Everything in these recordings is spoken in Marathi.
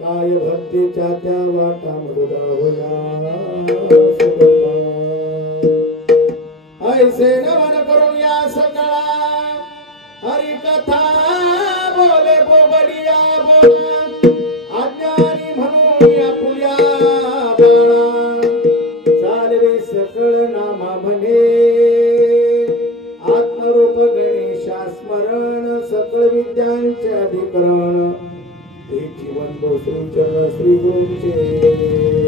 काय भक्तीच्या त्या वाटा ऐसे नमन करून या सकळा हरी कथा बोले बोबडिया बोला अज्ञानी म्हणून या पुल्या बाळा चालवे सकळ नामा म्हणे आत्मरूप गणेशा स्मरण सकळ विद्यांचे अधिकरण हे जीवन श्रीचरण श्री गुरूंचे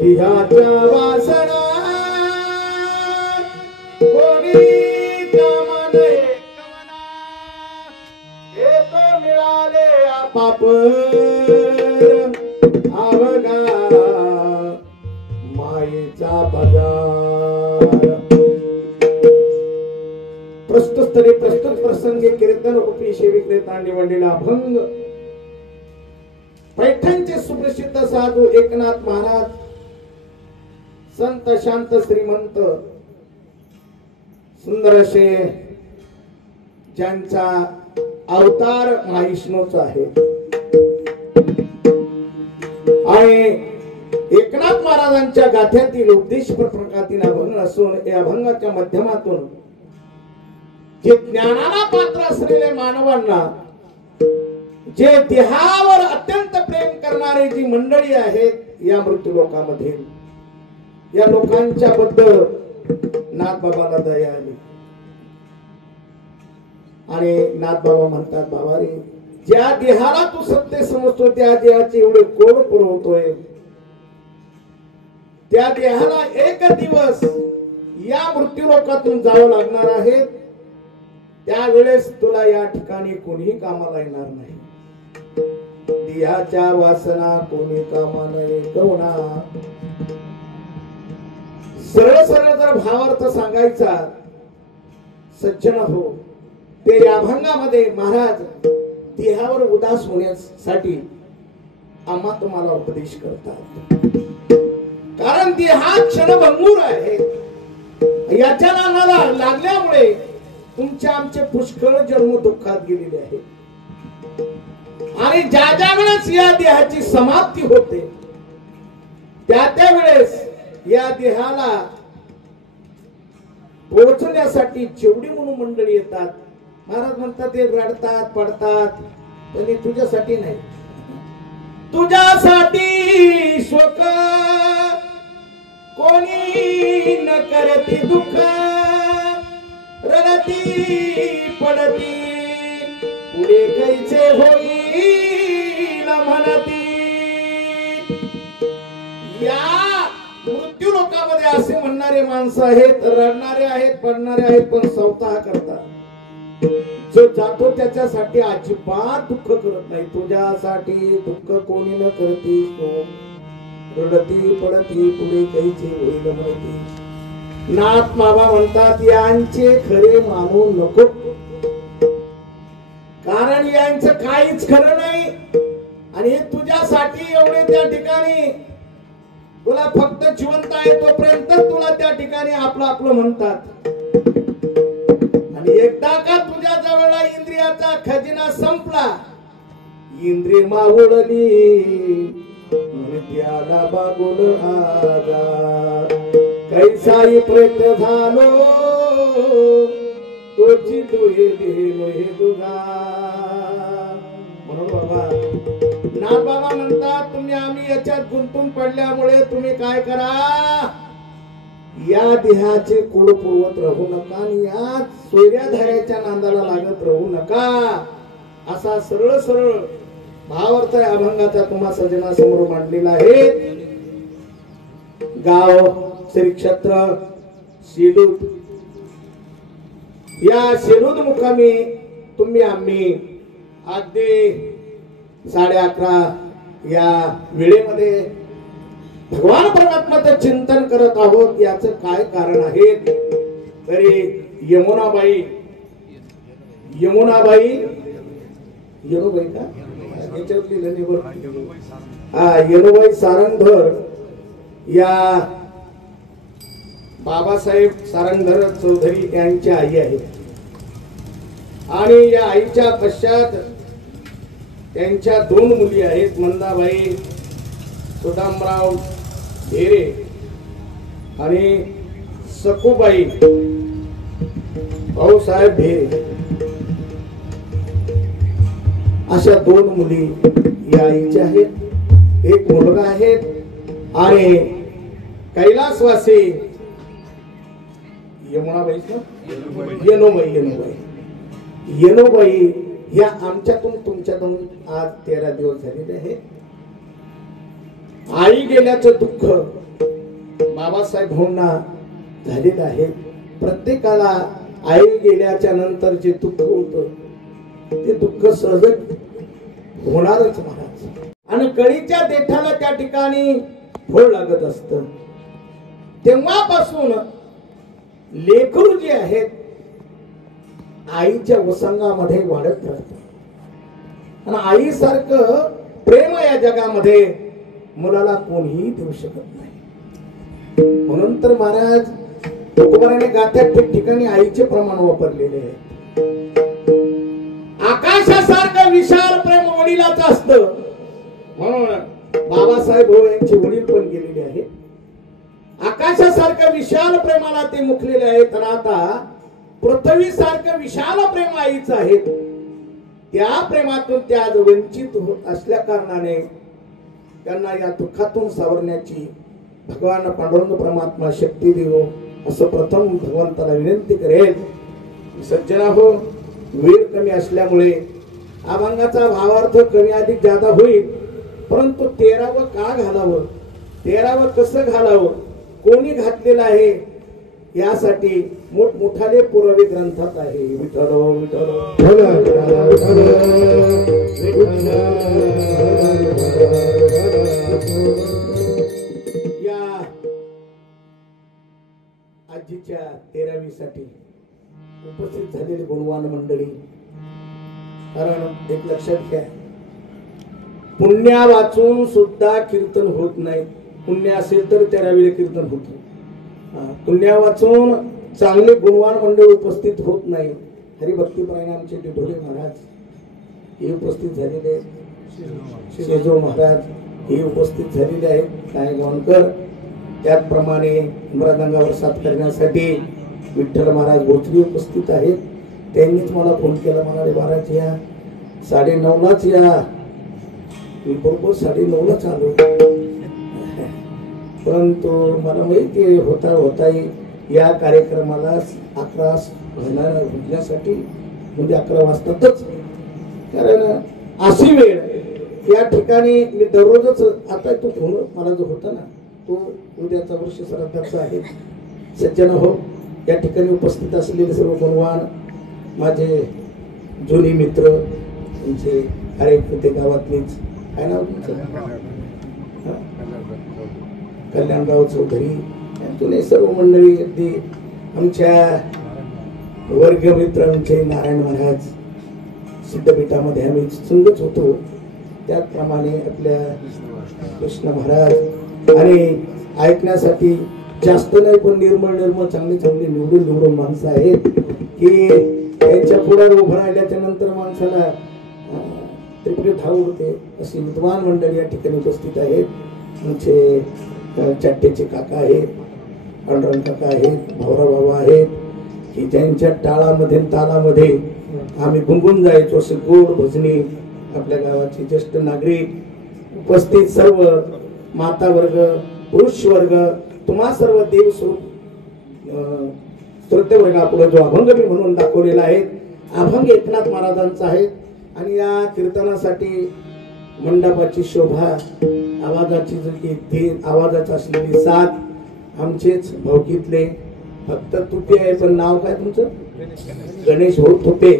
तिहाच्या वासना कोणी कामाने कवना हे तो मिळाले आपापर अवघा मायेचा बाजार प्रस्तुतस्थळी प्रस्तुत प्रसंगी कीर्तन रूपी सेविक्रेता निवडलेला अभंग पैठणचे सुप्रसिद्ध साधू एकनाथ महाराज संत शांत श्रीमंत सुंदर असे ज्यांचा अवतार महाविष्णूचा आहे आणि एकनाथ महाराजांच्या गाथ्यातील उपदेश प्रकरणातील अभंग असून या अभंगाच्या माध्यमातून जे ज्ञानाला पात्र असलेले मानवांना जे देहावर अत्यंत प्रेम करणारे जी मंडळी आहेत या मृत्यू लोकांमध्ये या लोकांच्या बद्दल नाथबाबाला दया आली आणि नाथबाबा म्हणतात बाबा रे ज्या देहाला तू सत्य समजतो त्या देहाचे एवढे कोड पुरवतोय त्या देहाला एक दिवस या मृत्यू लोकातून जावं लागणार आहे त्यावेळेस तुला या ठिकाणी कोणीही कामाला येणार नाही देहाच्या वासना कोणी कामाला येणार सरळ सरळ जर भावार्थ सांगायचा सज्जन हो ते या अभंगामध्ये महाराज देहावर उदास होण्यासाठी आम्हा तुम्हाला उपदेश करतात कारण देहा क्षणभंगूर आहे याच्या नादाला लागल्यामुळे तुमच्या आमचे पुष्कळ जन्म दुःखात गेलेले आहेत आणि ज्या ज्या वेळेस या देहाची समाप्ती होते त्या वेळेस या देहाला पोहोचण्यासाठी जेवढी म्हणून मंडळी येतात महाराज म्हणतात ते रडतात पडतात पण तुझ्यासाठी नाही तुझ्यासाठी शोक कोणी न करती दुःख रडती पडती पुढे कैसे होईल म्हणती या मृत्यू लोकांमध्ये असे म्हणणारे माणसं आहेत रडणारे आहेत पडणारे आहेत पण स्वतः करतात जो जातो त्याच्यासाठी अजिबात दुःख करत नाही तुझ्यासाठी दुःख कोणी न करती रडती पडती पुढे कैसे होईल म्हणती नाथ बाबा म्हणतात यांचे खरे मानू नको कारण यांचं काहीच खरं नाही आणि तुझ्यासाठी एवढे त्या ठिकाणी तुला फक्त जिवंत आहे तोपर्यंत तुला त्या ठिकाणी आपलं आपलं म्हणतात आणि एकदा का तुझ्या जवळला इंद्रियाचा खजिना संपला इंद्रिय मावळली त्याला बागुल आजार कैसाही प्रयत्न झालो तोची तुझे हे तुझा म्हणून बाबा नाथ बाबा म्हणतात तुम्ही आम्ही याच्यात गुंतून पडल्यामुळे तुम्ही काय करा या देहाचे कुळ पुरवत राहू नका आणि या सोयऱ्याधाऱ्याच्या नांदाला लागत राहू नका असा सरळ सरळ भावार्थ अभंगाचा तुम्हा सजना समोर मांडलेला आहे गाव श्री क्षेत्र शेलूद या शेलूद मुकामी तुम्ही आम्ही अगदी 11:30 या वेळेमध्ये भगवान परमात्म्याचं चिंतन करत आहोत याचं काय कारण आहे तरी यमुनाबाई का याच्यातली येनुबाई सारंगधर या बाबासाहेब सारंगधर चौधरी यांच्या आई आहेत. आणि या आईच्या पश्चात त्यांच्या 2 मुली आहेत, मंदाबाई सुदामराव ढेरे आणि सखूबाई भाऊसाहेब ढेरे. अशा 2 मुली या आईच्या आहेत. एक मुलगा आहे आणि कैलासवासी येनोबाई या आमच्यातून तुमच्यातून आज 13 दिवस झालेले आहेत. आई गेल्याचं दुःख बाबासाहेब भाऊंना झालेलं आहे. प्रत्येकाला आई गेल्याच्या नंतर जे दुःख होतं ते दुःख सहज होणारच महाराज. आणि कळीच्या देठाला त्या ठिकाणी फळ लागत असत. तेव्हापासून लेकरू जे आहेत आईच्या वसंगामध्ये वाढत राहतात. आणि आईसारखं प्रेम या जगामध्ये मुलाला कोणीही देऊ शकत नाही. म्हणून तर महाराज तुकोबाराने गाथ्यात ठिकठिकाणी आईचे प्रमाण वापरलेले आहे. आकाशासारखं विशाल प्रेम वडिलाचं असतं. म्हणून बाबासाहेब भाऊ यांचे वडील पण गेलेले आहेत. आकाशासारखं विशाल प्रेमाला ते मुकलेले आहेत. आणि आता पृथ्वीसारखं विशाल प्रेम आईचं आहे. त्या प्रेमातून त्या आज वंचित होत असल्या कारणाने त्यांना या दुःखातून सावरण्याची भगवान पांडुरंग परमात्मा शक्ती देवो असं प्रथम भगवंताला विनंती करेल. सज्जना हो, वेळ कमी असल्यामुळे अभंगाचा भावार्थ कमी अधिक जादा होईल. परंतु 13वं का घालावं, 13वं कसं घालावं, कोणी घातलेलं आहे यासाठी मोठमोठाले पुरावे ग्रंथात आहे. विठ्ठल विठ्ठल या आजीच्या 13वी साठी उपस्थित झालेली गुणवान मंडळी, कारण एक लक्षात घ्या, पुण्या वाचून सुद्धा कीर्तन होत नाही. पुण्य असेल तर 13वीला कीर्तन होत. पुण्या वाचून चांगले गुणवान मंडळ उपस्थित होत नाही. हरिभक्तीपरायण आमचे टिटोले महाराज हे उपस्थित झालेले आहेत. शेजो महाराज हे उपस्थित झालेले आहेत. नायगावकर त्याचप्रमाणे मृदंगावर साथ करण्यासाठी विठ्ठल महाराज गोत्री उपस्थित आहेत. त्यांनीच मला फोन केला, म्हणाले महाराज या 9:30लाच या. बरोबर 9:30लाच आलो. परंतु मला माहिती होता या कार्यक्रमाला 11 होण्यासाठी म्हणजे 11 वाजतातच. कारण अशी वेळ या ठिकाणी मी दररोजच आता तो फोन मला जो होता ना तो उद्याचा वर्ष श्राद्धाचा आहे. सज्जन हो, या ठिकाणी उपस्थित असलेले सर्व गुणवान माझे जुनी मित्र, तुमचे कार्यकर्ते, गावातलीच काय नाव तुमचं, कल्याणराव चौधरी, यातून सर्व मंडळी, अगदी आमच्या वर्ग मित्र आमचे नारायण महाराज सिद्धपीठामध्ये आम्ही संगच होतो. त्याचप्रमाणे आपल्या कृष्ण महाराज आणि ऐकण्यासाठी जास्त नाही पण निर्मळ चांगली निवडून माणसं आहेत की त्यांच्या पुढे उभं राहिल्याच्या नंतर माणसाला त्रिपुरी धाव होते. अशी विद्वान मंडळी या ठिकाणी उपस्थित आहेत. आमचे चट्टेचे काका आहेत, पांडुरंग काका आहेत, भाऊराव बाबा आहेत की ज्यांच्या टाळामध्ये तालामध्ये आम्ही गुंगून जायचो. असे गोड भजनी आपल्या गावाचे ज्येष्ठ नागरिक उपस्थित, सर्व माता वर्ग, पुरुष वर्ग, तुम्हा सर्व देव श्रोते वर्गापुढे जो अभंग मी म्हणून दाखवलेला आहे, अभंग एकनाथ महाराजांचा आहे. आणि या कीर्तनासाठी मंडपाची शोभा, आवाजाची जी आवाजाची असलेली साथ आमचेच भावकीतले फक्त तुपे आहे, पण नाव काय तुमचं, गणेश भाऊ तुपे.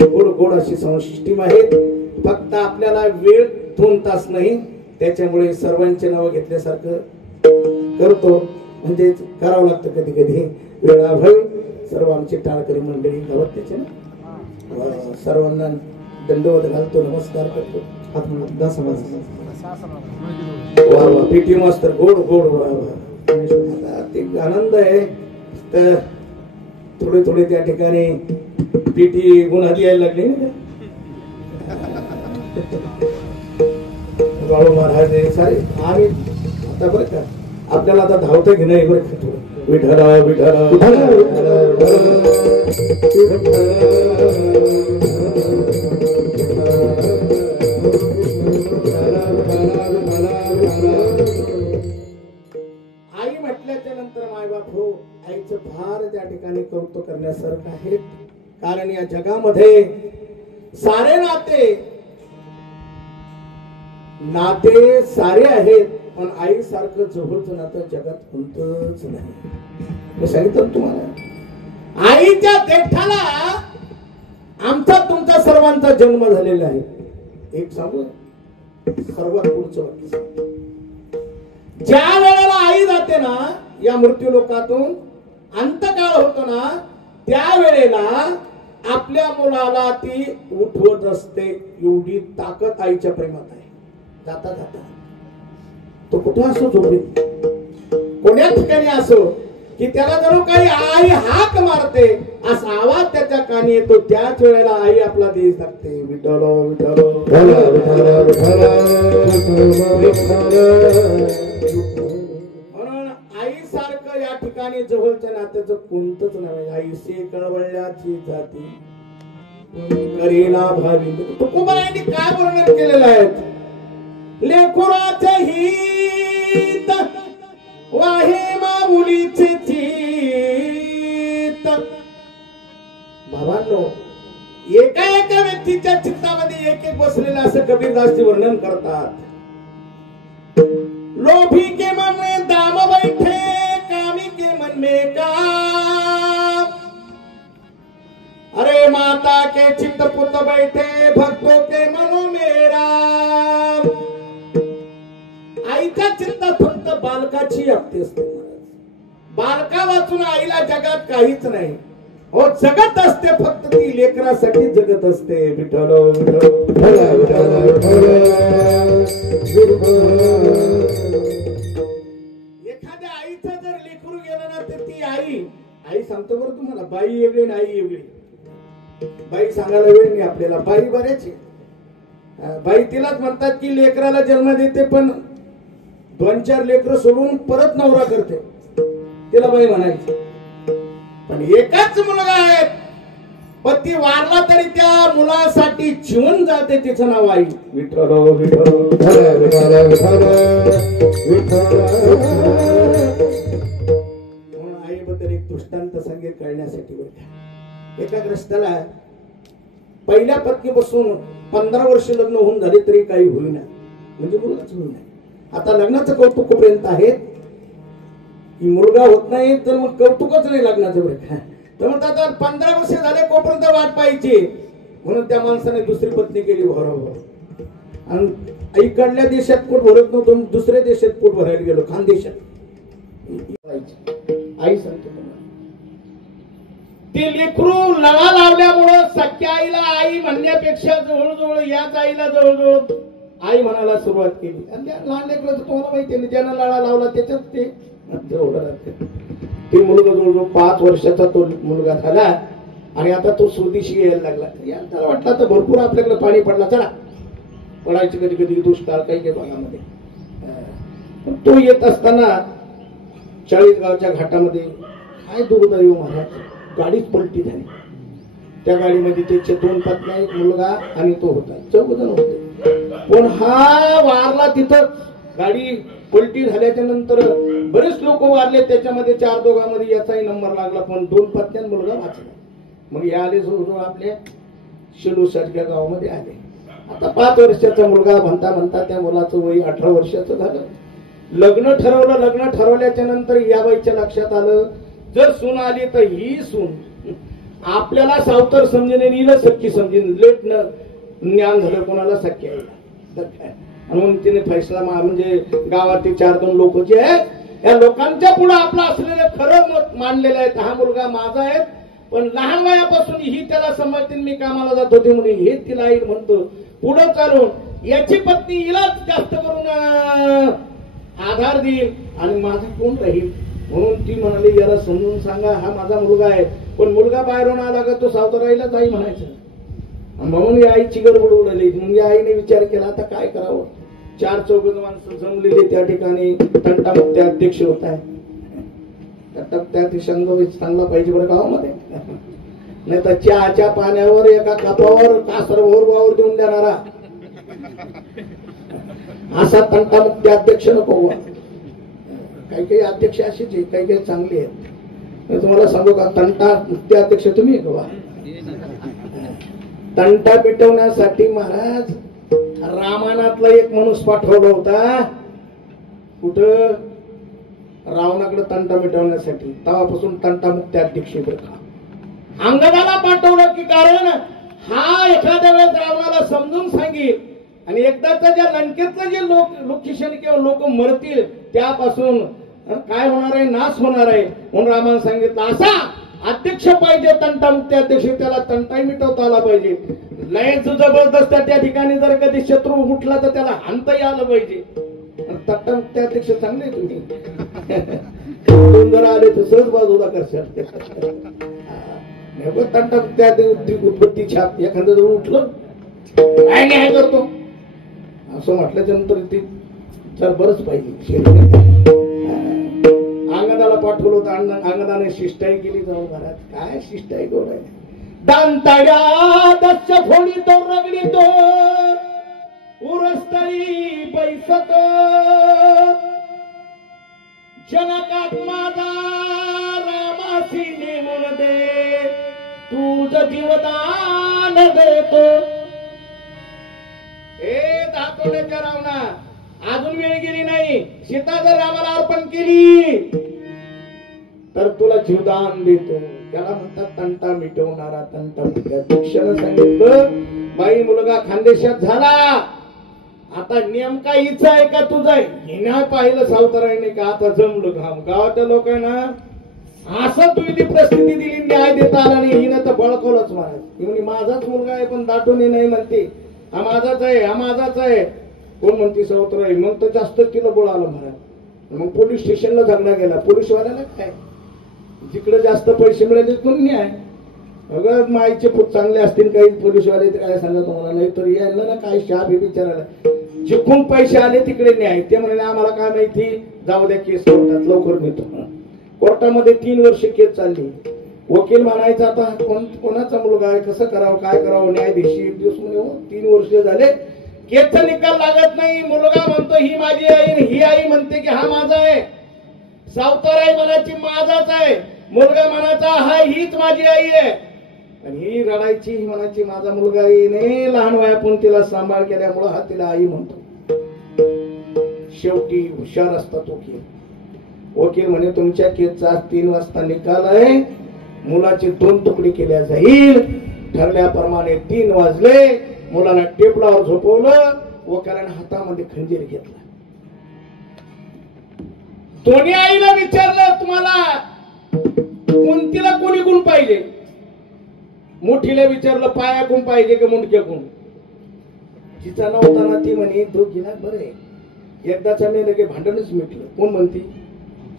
गोड अशी सिस्टीम आहे. फक्त आपल्याला वेळ 2 तास नाही, त्याच्यामुळे सर्वांचे नाव घेतल्यासारखं करतो, म्हणजे करावं लागतं कधी कधी. वेळाभवी सर्व आमची टाळकरी मंडळी गावात त्याचे ना सर्वांना दंडवत घालतो, नमस्कार करतो. वा वा पीटी मास्तर गोड गोड वा वा. ते आनंद आहे तर थोडे थोडे त्या ठिकाणी पीटी गुण आधी यायला लागले ना. बाळू महाराज सारे आम्ही आता बरं का आपल्याला आता धावतं घेणं आहे बरं का. विठ्ठला विठ्ठला आई म्हटल्याच्या नंतर मायबाप हो आईचं फार त्या ठिकाणी कौतुक करण्यासारखं आहे. कारण या जगामध्ये सारे नाते सारे आहेत पण आई सारखं जवळचं नातं जगात कोणतंच नाही. मी सांगितलं तुम्हाला आईच्या देठाला आमचा तुमचा सर्वांचा जन्म झालेला आहे. एक सांगू सर्वात पुढचं वाक्य सांगतो. ज्या वेळेला आई जाते ना या मृत्यू लोकातून अंतकाळ होतो ना त्यावेळेला आपल्या मुलाला ती उठवत असते. एवढी ताकद आईच्या प्रेमात आहे. जाता जाता तो कुठं असो झोपडी कोण्या ठिकाणी असो की त्याला जणू काही आई हाक मारते असा आवाज त्याच्या कानी येतो. त्याच वेळेला आई आपला देश दाखते. विठ्ठल विठ्ठल म्हणून आई सारखं या ठिकाणी जवळच्या नात्याचं कोणतंच नाही. आई से कळवळल्याची जाती करीना भावी. तुकोबारायांनी काय वर्णन केलेलं आहे. लेकुराचे हित वाहे माऊलीचे चित्त. भावांनो एका एका व्यक्तीच्या चित्तामध्ये एक एक बसलेलं असं कबीरदासजी वर्णन करतात. लोभी के मन में दाम बैठे कामी के मन में काम. अरे माता के चित्त पुत बैठे भक्तों के मनो में राम. आईच्या चित्तात फक्त बालकाची अप्ती असते. बालका वाचून आईला जगात काहीच नाही. हो जगत असते फक्त ती लेकरासाठी जगत असते. विठ्ठल एखाद्या आईचं जर लेकरू गेलं ना तर ती आई सांगतो बरं तुम्हाला बाई वेगळी आणि आई वेगळी. बाई सांगायला वेळ नाही आपल्याला. बाई बऱ्याच बाई तिलाच म्हणतात की लेकराला जन्म देते पण 2-4 लेकरं सोडून परत नवरा करते. तिला बाई म्हणायची. पण एकाच मुलगा आहे पती वारला तरी त्या मुलासाठी जीवन जाते. तिचं नाव आई. विठ्ठल विठ्ठल म्हणून आईबद्दल एक दृष्टांत सांगेल कळण्यासाठी. एका ग्रस्ताला पहिल्या पत्नीपासून 15 वर्ष लग्न होऊन झाले तरी काही होईना. म्हणजे मुलगाच होईना. आता लग्नाचं कौतुक पर्यंत आहे की मुलगा होत नाही तर मग कौतुकच नाही लग्नाचं. बरं तर म्हणतात 15 वर्ष झाले कोपर्यंत वाट पाहिजे. म्हणून त्या माणसाने दुसरी पत्नी केली बरोबर. आणि इकडल्या देशात पोट भरत नव्हतो दुसऱ्या देशात पोट भरायला गेलो खानदेशात. आई सांगतो ते लेकरू लळा लावल्यामुळं सख्या आईला आई म्हणण्यापेक्षा जवळजवळ याच आईला जवळजवळ आई म्हणायला सुरुवात केली. आणि लहान लेकराचं तुम्हाला माहिती आहे ज्यानं लळा लावला त्याच्यात ते मुलगा जवळजवळ 5 वर्षाचा तो मुलगा झाला आणि आता तो स्वदेशी यायला लागला. त्याला वाटलं तर भरपूर आपल्याकडे पाणी पडला चला पडायचं कधी कधी दुष्काळ काही भागामध्ये. तो येत असताना 40 गावच्या घाटामध्ये काय दुर्दैव महाराज गाडीच पलटी झाली. त्या गाडीमध्ये त्याचे 2 पत्नी एक मुलगा आणि तो होता. 4 जण होते. पण हा वारला तिथंच. गाडी पलटी झाल्याच्या नंतर बरेच लोक वारले. त्याच्यामध्ये 4 दोघांमध्ये याचाही नंबर लागला पण 2 पत्न्यां मुलगा वाचला. मग हे आले जवळजवळ आपल्या शिलूसारख्या गावामध्ये आले. आता 5 वर्षाचा मुलगा म्हणता म्हणता त्या मुलाचं वय 18 वर्षाचं झालं. लग्न ठरवलं. लग्न ठरवल्याच्या नंतर या बाईच्या लक्षात आलं जर सून आली तर ही सून आपल्याला सावतर समजेन हिला सख्खी समजेन. लेट न ज्ञान झालं कोणाला सख्या म्हणून तिने फैसला म्हणजे गावातील 4-2 लोक जे आहेत या लोकांच्या पुढे आपलं असलेलं खरं मत मांडलेलं आहे. हा मुलगा माझा आहे, पण लहान वयापासून ही त्याला समजतील, मी कामाला जात होते म्हणून हे तिला आई म्हणतो. पुढे चालून याची पत्नी हिलाच जास्त करून आधार देईल आणि माझा कोण राहील म्हणून ती म्हणाली, याला समजून सांगा हा माझा मुलगा आहे. पण मुलगा बाहेरून आला का तो सावताराईलाच आई म्हणायचं. म्हणून या आईची गडबड उडली. मग या आईने विचार केला आता काय करावं. 4-4 माणसं जमलेली त्या ठिकाणी. तंटामुक्ती अध्यक्ष होत आहे. तंटामुक्ती चांगला पाहिजे बरं गावामध्ये, नाही तर चहाच्या पाण्यावर एका कपावर कासरभर वावर देऊन देणारा असा तंटामुक्ती अध्यक्ष नको. काही काही अध्यक्ष असेच आहे, काही काही चांगले आहेत. मी तुम्हाला सांगू का, तंटामुक्ती अध्यक्ष तुम्ही का? तंटा मिटवण्यासाठी महाराज रामायणातला एक माणूस पाठवला होता. कुठं? रावणाकडे तंटा मिटवण्यासाठी. तेव्हापासून तंटामुक्ती अध्यक्ष अंगदाला पाठवलं की कारण हा एखाद्या वेळेस रावणाला समजून सांगेल आणि एकदाचा ज्या लंकेतलं जे लोकेशन किंवा लोक मरतील त्यापासून काय होणार आहे, नाश होणार आहे. म्हणून रामाने सांगितलं असा अध्यक्ष पाहिजे, तंटामुक्ती अध्यक्ष. त्याला तंटाही मिटवता आला पाहिजे. लयच जबरदस्त त्या ठिकाणी जर कधी शत्रू उठला तर त्याला हाणताही आलं पाहिजे. तंटामुक्ती अध्यक्ष चांगले तुम्ही जर आले तर सहज बाजूला करशाल. तंटामुक्ती उत्पत्ती छाप एखादं जर उठलं काय नाही करतो असं म्हटल्याच्या नंतर ती जर बरंच पाहिजे. अंगदाला पाठवलं होतं. अंगदाने शिष्टाई केली जाऊन घरात. काय शिष्टाई गोड आहे. दांतड्या दक्ष फोडी तो रगडी तो उरस्तरी बैसतो जनकात माझा रामासी नेमून दे तुझ जीवदान देतो. हे दाखवण्याच्या रावणा अजून वेळ गेली नाही. सीता जर रामाला अर्पण केली तर तुला जीवदान देतो. त्याला म्हणतात तंटा मिटवणारा तंटामुक्ती अध्यक्षानं सांगितलं, बाई मुलगा खानदेशात झाला, आता नेमका हिचा आहे का तुझा आहे? हिने पाहिलं सावताराईने का आता जमलं काम. गावाच्या लोकांना असं तुझी परिस्थिती दिली, न्याय देता आला नाही. हिनं तर बळकवलंच महाराज. माझाच मुलगा आहे पण दाटून नाही म्हणते, हा माझाच आहे, हा माझाच आहे. कोण म्हणते सावताराई? मग तर जास्त तिला बोल आलं महाराज. मग पोलीस स्टेशनला झगडा गेला. पोलीसवाल्याला काय जिकडे जास्त पैसे मिळाले कोण न्याय. अगं माईचे खूप चांगले असतील काही पोलीसवाले तर काय सांगा तुम्हाला. नाही तर यायला ना काय शाप हे विचारायला जिकडून पैसे आले तिकडे न्याय. ते म्हणाले आम्हाला काय माहिती, जाऊ द्या केस कोर्टात लवकर नेतो. कोर्टामध्ये 3 वर्ष केस चालली. वकील म्हणायचा आता कोणाचा मुलगा आहे, कसं करावं, काय करावं. न्यायाधीश एक दिवस म्हणे 3 वर्ष झाले केसचा निकाल लागत नाही. मुलगा म्हणतो ही माझी आई, ही आई म्हणते की हा माझा आहे. सावताराई म्हणायची माझाच आहे, मुलगा म्हणायचा हा हीच माझी आई आहे. आणि ही रडायची, ही म्हणायची माझा मुलगा नाही. लहान वयापासून तिला सांभाळ केल्यामुळं हा तिला आई म्हणतो. शेवटी हुशार असतात वकील. वकील म्हणे तुमच्या केसचा 3 वाजता निकाल आहे, मुलाचे 2 तुकडे केल्या जाईल. ठरल्याप्रमाणे 3 वाजले. मुलाला टेबलावर झोपवलं. वकिलाने हातामध्ये खंजीर घेतला. दोन्ही आईला विचारलं तुम्हाला कोणतीला कोणी गुण पाहिजे. मोठीला विचारलं पायाकून पाहिजे का मुंडक्याकून. तिचा नव्हताना ती म्हणे दोघीला बरं आहे. एकदाचा मी लगे भांडणच मिटलं. कोण म्हणती?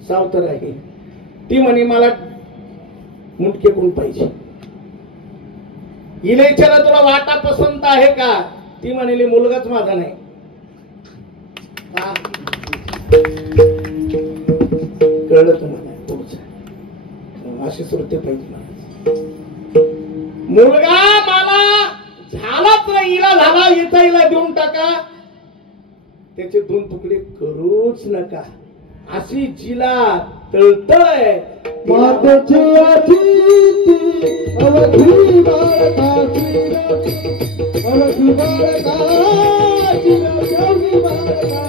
सावताराई. ती म्हणे मला मुंडक्याकून पाहिजे. हिला विचारलं तुला वाटा पसंत आहे का? ती म्हणाली मुलगाच माझा नाही. कळलं तुम्हाला पुढचं अशी श्रुती पाहिजे. मुलगा मला झालाच नाही, हिला झाला, हिचा हिला देऊन टाका, त्याचे 2 तुकडे करूच नका. अशी जिला तळतळ आहे मातेची अवधी बाळकाची अवधी बाळकाची अवधी बाळकाची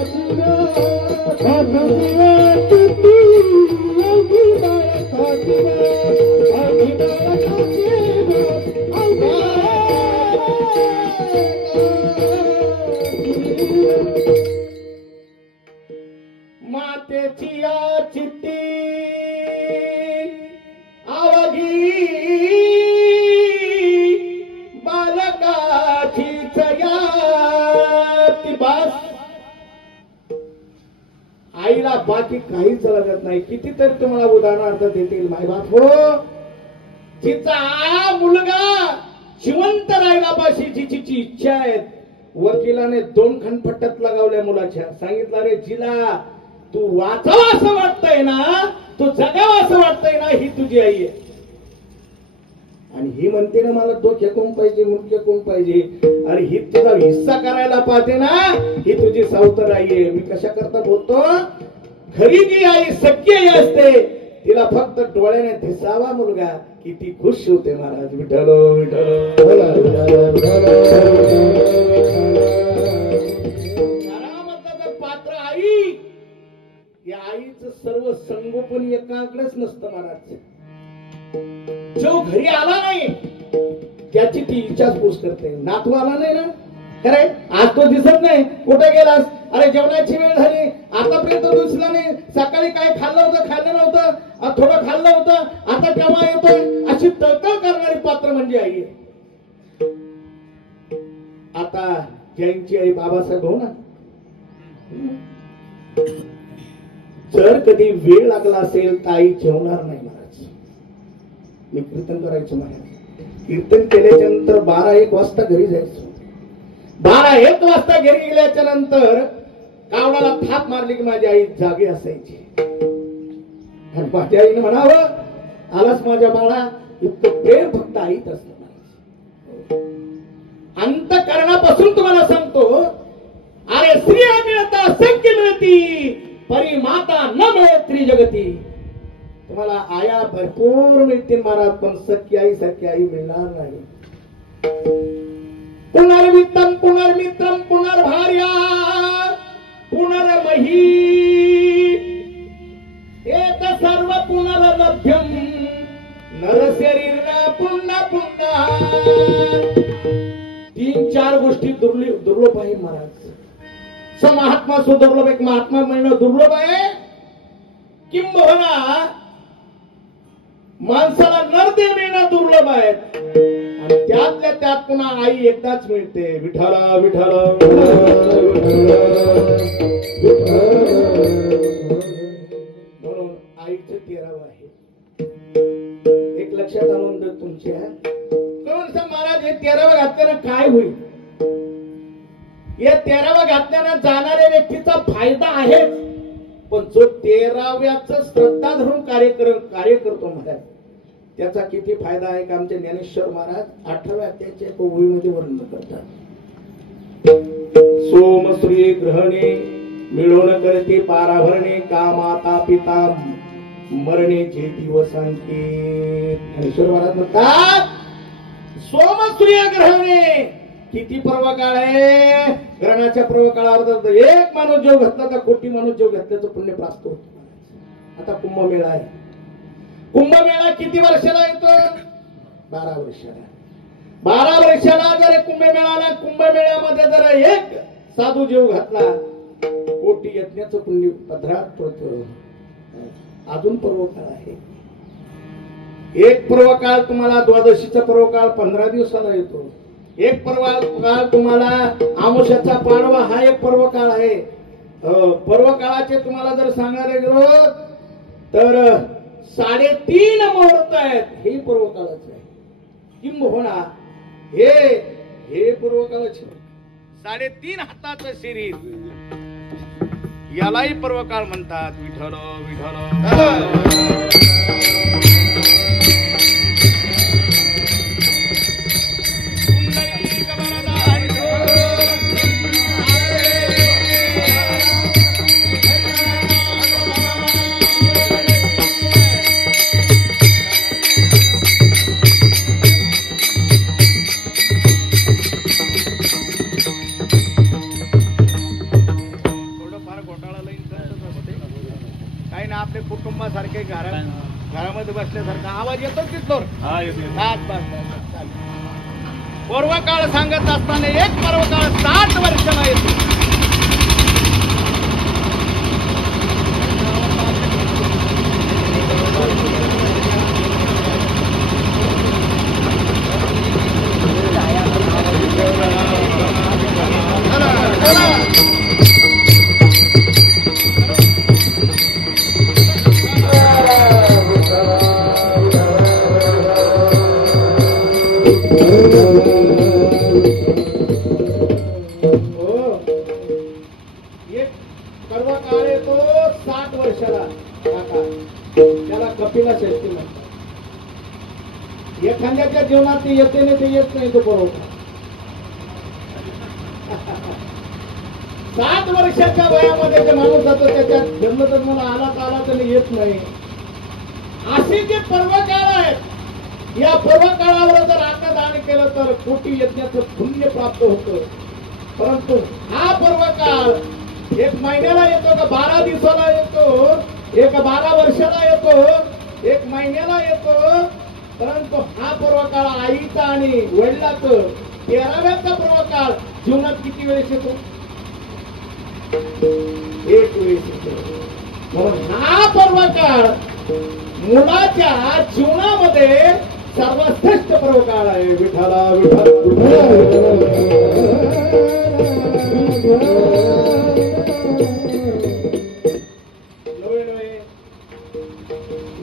मातेची काहीच लागत नाही. कितीतरी तुम्हाला उदाहरणार्थ देतील. मायबाप हो, तिचा मुलगा जिवंत राहिला पाशी जिची इच्छा आहे. वकिलाने 2 खंडपट्ट्यात लगावल्या मुलाच्या. सांगितलं रे जिला, तू वाचावं असं वाटतंय ना, तू जगावं असं वाटतंय ना, ही तुझी आई आहे. आणि ही म्हणते ना मला डोक्या कोण पाहिजे, मुंडक्या कोण पाहिजे. अरे ही तुझा हिस्सा करायला पाहते ना, ही तुझी सावतर आई आहे. मी कशा करता बोलतो, खरी जी आई सख्खी आई असते, तिला फक्त डोळ्याने दिसावा मुलगा, किती खुश होते महाराज. विठ्ठल विठ्ठल पात्र आई, या आईचं सर्व संगोपन एकाकडेच नसतं महाराज. जो घरी आला नाही त्याची ती इच्छाच करते. नातू आला नाही ना, खरे आज तो दिसत नाही, कुठे गेलास. अरे जेवणाची वेळ झाली, आतापर्यंत दिसला नाही. सकाळी काय खाल्लं होतं, खाल्लं नव्हतं, थोडं खाल्लं होतं, आता केव्हा येतोय, अशी तळतळ करणारी पात्र म्हणजे आई आहे. आता जैनची आई बाबासाहेब हो ना, जर कधी वेळ लागला असेल तर आई जेवणार नाही महाराज. मी कीर्तन करायचो महाराज. कीर्तन केल्याच्या नंतर 12-1 वाजता घरी जायचो. 12-1 वाजता घरी गेल्याच्या नंतर कावडाला थाप मारली की माझी आई जागी असायची. आणि माझ्या आईने म्हणावं, आलास माझ्या बाळा. इतकं प्रेम फक्त आईत असतं. अंतःकरणापासून तुम्हाला सांगतो, अरे स्त्रिया मिळता सख्य मिळती, परी माता न मिळत त्रिजगती. तुम्हाला आया भरपूर मिळतील महाराज, पण सख्खी आई मिळणार नाही. पुनर्वित्तम पुनर्मित्रम पुनर्भार्या पुनर्मही एत सर्व पुनर्लभ्यम नरशरीर पुन्हा पुन्हा. 3-4 गोष्टी दुर्लभ आहे महाराज. महात्मा सुदुर्लभ, एक महात्मा मिळणं दुर्लभ आहे. किंबहुना माणसाला नरदेव मिळणं दुर्लभ आहे. आणि त्यातल्या त्यात पुन्हा आई एकदाच मिळते. विठाला विठाला म्हणून आईचं 13वं आहे. एक लक्षात आणून दे तुमच्या, महाराज हे 13वं घातल्यानं काय होईल. या 13वं घातल्यानं जाणाऱ्या व्यक्तीचा फायदा आहे, पण जो 13व्याच श्रद्धा धरून कार्य करतो महाराज, त्याचा किती फायदा आहे का आमचे ज्ञानेश्वर महाराज 8व्या अध्यायाच्या ओळीमध्ये वर्णन करतात. सोमश्री ग्रहणे मिळवण करते पाराभरणे, का माता पिता मरणेचे दिवसांकी. ज्ञानेश्वर महाराज म्हणतात सोमसूर्य ग्रहणे. किती पर्व काळ आहे. ग्रहणाच्या पर्व काळावर एक माणूस जीव घातला तर कोटी माणूस जीव घातल्याचं पुण्य प्राप्त होत. आता कुंभमेळा आहे. कुंभमेळा किती वर्षाला येतो. 12 वर्षाला. 12 वर्षाला जर कुंभमेळाला, कुंभमेळ्यामध्ये जर एक साधू जीव घातला, कोटी यज्ञाचं पुण्य पदरात पडतं. अजून पर्व काळ आहे. एक पर्व काळ तुम्हाला द्वादशीचा पर्व काळ 15 दिवसाला येतो. एक पर्व काळ तुम्हाला आमोशाचा पाडवा, हा एक पर्व काळ आहे. पर्व काळाचे तुम्हाला जर सांगायला गेलो तर 3.5 मुहूर्त आहेत. हे पर्व काळाचे आहे. किंबहुना हे पर्व काळाचे 3.5 हाताचं शरीर, यालाही पर्व काळ म्हणतात. विठ्ठल विठ्ठल कुटुंबासारखे घरामध्ये बसल्यासारखा आवाज येतो तिथवर. पर्व काळ सांगत असताना एक पर्व काळ 60 वर्षाला येतो. एक पर्व काळ येतो 60 वर्षाला काका, त्याला कपिला षष्ठी म्हणतात. एखाद्याच्या जीवनात ते येते नाही, ते येत नाही तो बरोबर. 60 वर्षाच्या वयामध्ये जे माणूस जातो त्याच्यात जन्मजन्माला आला तर येत नाही. असे जे पर्व काळ आहेत, या पर्व काळावर जर दान केलं तर कोटी यज्ञाचं पुण्य प्राप्त होतं. परंतु हा पर्व काळ 1 महिन्याला येतो का 12 दिवसाला येतो, 12 वर्षाला येतो, 1 महिन्याला येतो. परंतु हा पर्व काळ आईचा आणि वडिलाचं 13व्याचा पर्व काळ जीवनात किती वेळेस येतो? 1 वेळेस येतो. म्हणून हा पर्व काळ मुलाच्या जीवनामध्ये सर्वश्रेष्ठ पर्व काळ आहे. विठाला विठ्ठल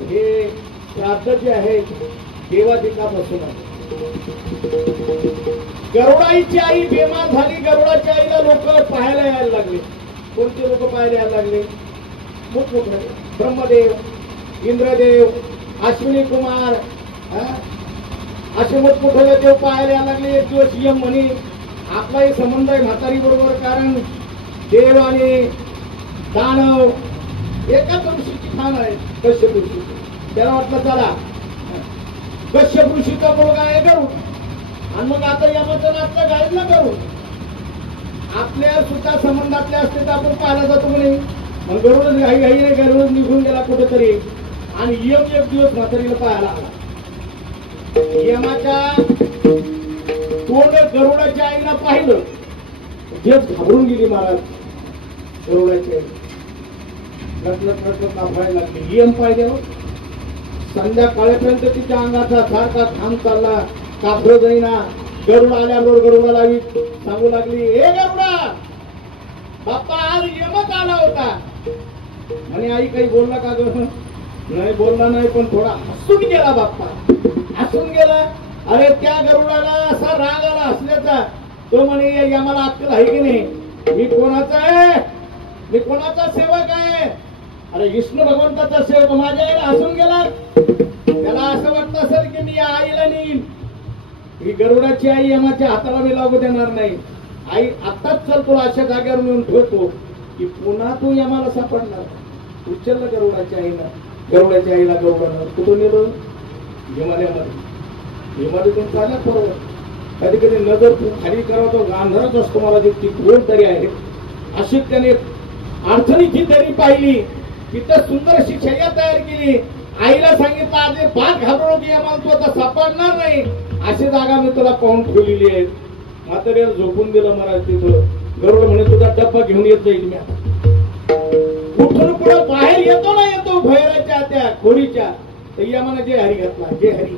हे श्राद्ध जे आहे देवाधिकापासून आहे. गरुडाईची आई बेमार झाली. गरुडाच्या आईला लोक पाहायला यायला लागले. कोणते लोक पाहायला यायला लागले? मोठमोठे ब्रह्मदेव, इंद्रदेव, अश्विनी कुमार, असे मोठमोठे देव पाहायला यायला लागले. एक दिवस यम म्हणे आपलाही संबंध आहे म्हातारी बरोबर, कारण देव आणि दानव एकाच ऋषीची खाण आहे, कश्यप ऋषी. त्याला वाटलं चला कश्यप ऋषीचा मुलगा आहे गरुड, आणि मग आता यमाचं नाचलं गायबला गरुड. आपल्या सुद्धा संबंधातले असते तर आपण पाहायला जातो म्हणे. मग गरुड घाई घाईने गरुड निघून गेला कुठेतरी, आणि यम एक दिवस म्हातारीला पाहायला आला. यमाच्या तोंड गरुडाच्या आईला पाहिलं, जेच घाबरून गेली महाराज. गरुडाची आई रटलत कापायला लागली. यम पाहिजे संध्याकाळपर्यंत तिच्या अंगाचा सारखा घाम चालला, कापड जाईना. गरुड आल्याबरोबर गरुडाला सांगू लागली, हे गरुडा बाप्पा आज यमच आला होता म्हणे. आई काही बोलला का ग? नाही बोलला नाही, पण थोडा हसून गेला बाप्पा, हसून गेला. अरे त्या गरुडाला असा राग आला हसल्याचा, तो म्हणे यमाला अक्कल आहे की नाही? मी कोणाचा आहे? मी कोणाचा सेवक आहे? अरे विष्णू भगवंताचा सेवक. माझ्या आईला हसून गेला. त्याला असं वाटतं असेल की मी या आईला नेईन. ही गरुडाची आई यमाच्या हाताला मी लागू देणार नाही. आई आताच चल, तुला अशा जागेवर नेऊन ठेवतो की पुन्हा तू यमाला सापडणार. उचललं गरुडाच्या आईला. गरुडाच्या आईला गरुडानं कुठून नेलं? हिमालयामध्ये. हिमालयातून चालत बरोबर. कधी कधी नजर खाली करावं तो गांधरच असतो. मला ती गोड दरी आहे. अशी त्याने अडचणीची दरी पाहिली, तिथं सुंदर अशी शय्या तयार केली. आईला सांगितलं आज बाग घाबरू की आम्हाला तू आता सापडणार नाही, अशी जागा मी तुला पाहून ठेवलेली आहे. म्हाताऱ्याला झोपून दिलं महाराज तिथं. गरुड म्हणे तुझा डब्बा घेऊन येत जाईल मी. कुठून पुढे बाहेर येतो ना येतो भैराच्या त्या खोरीच्या, तर यमाने जे हरी घातला, जे हरी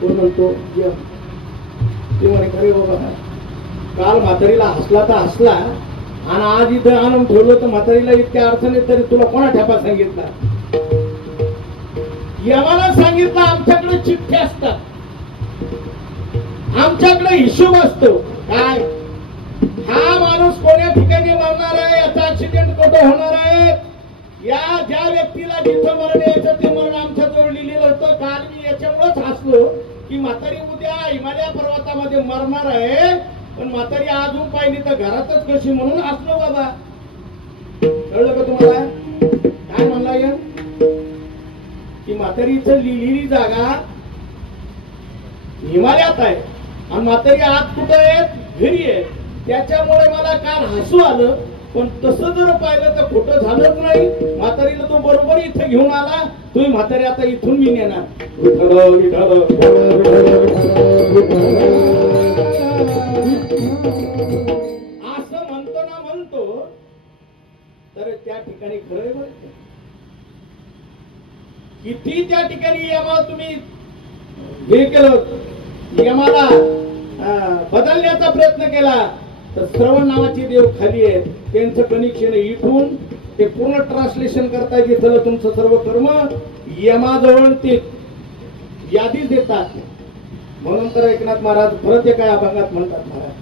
तो म्हणतो ते म्हणे खरे बाबा काल म्हातारीला हसला तर हसला, आणि आज इथं आणून ठेवलं तर म्हातारीला इतक्या अडचणीत तरी तुला कोणा ठेपा सांगितला? यमाला सांगितलं आमच्याकडे चिठ्ठ्या असतात, आमच्याकडे हिशोब असतो. काय हा माणूस कोण्या ठिकाणी मरणार आहे, याचा ऍक्सिडेंट कुठं होणार आहे, या ज्या व्यक्तीला जिथं मरण यायचं ते मरण आमच्या जवळ लिहिलेलं होतं. काल मी याच्यामुळेच हसलो की म्हातारी उद्या हिमालय पर्वतामध्ये मरणार आहे, पण म्हातारी अजून पाहिली तर घरातच कशी, म्हणून हसलो बाबा. कळलं का तुम्हाला? काय म्हणला या की म्हातारीचं लिहिलेली जागा हिमालयात आहे आणि म्हातारी आत कुठं आहे? घरी आहे. त्याच्यामुळे मला काल हसू आलं, पण तसं जर पाहिलं तर खोटं झालंच नाही. म्हातारीला तो बरोबर इथे घेऊन आला. तुम्ही म्हातारी आता इथून मी नेणार. असं म्हणतो ना म्हणतो तर त्या ठिकाणी खरंय बरं. किती त्या ठिकाणी यमा तुम्ही हे केलं, यमाला बदलण्याचा प्रयत्न केला, तर श्रवण नावाचे देव खाली आहेत. त्यांचं कनेक्शन इथून ते पूर्ण ट्रान्सलेशन करता येतं. तुमचं सर्व कर्म यमाजवळ ते यादी देतात. म्हणून तर एकनाथ महाराज परत एका अभंगात म्हणतात महाराज,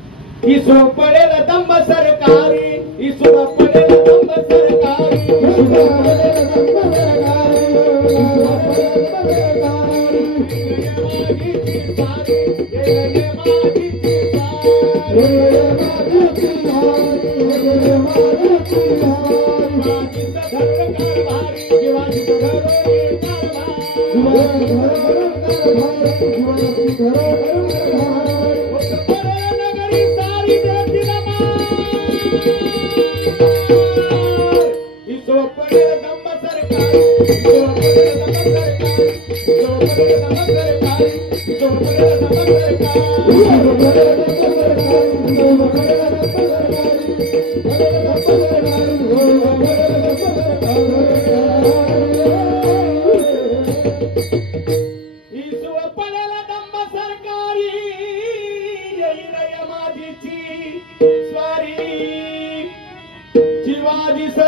इसो पडेल दंब सरकारी, इसो पडेल दंब सरकारी,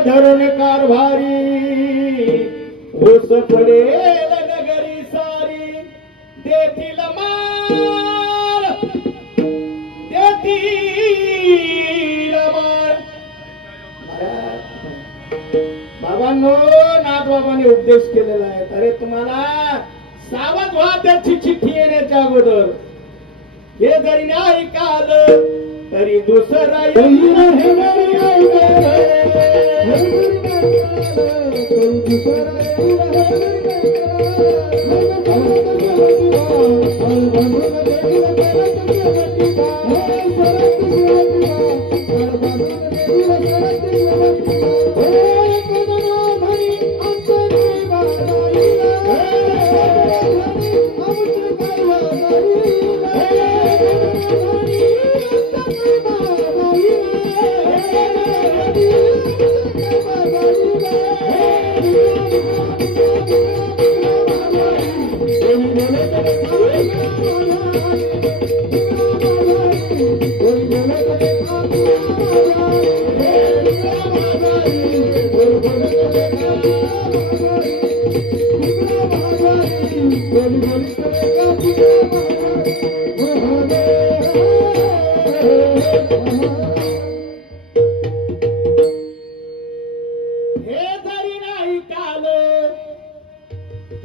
धरून कारभारी होस पडेल नगरी सारी, देतील मार देतील मार. बाबांनो, नाथबाबांनी उपदेश केलेला आहे. अरे तुम्हाला सावध व्हा त्याची चिठ्ठी येण्याच्या अगोदर. हे जरी नाही काल तरी दुसरा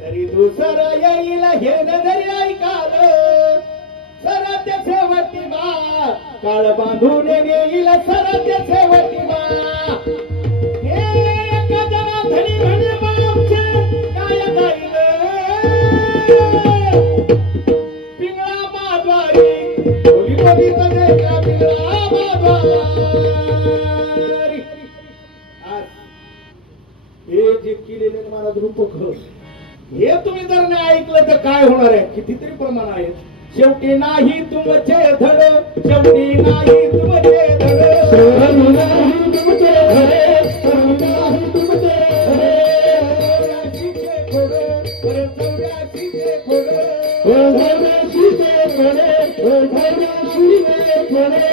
तरी दुसरा येईल हे नजरी ऐकाल. सरते सेवटी बा काळ बांधून येईल, सरते सेवटी बा. हे कदरा धनी म्हणे बापचे काय जाईल, पिंगळा माधवारी बोली बोली तने का पिंगळा माधवारी. हे जे केलेले मला रूपक हे तुम्ही जर नाही ऐकलं तर काय होणार आहे. कितीतरी प्रमाण आहेत. शेवटी नाही तुमचे धड, शेवटी नाही तुमचे धड, शेवटी नाही तुमचे धडे, शेवटी नाही तुमचे धडे. 84चे खोड, परत 84चे खोड, 84चे खोडे, 84चे खोडे.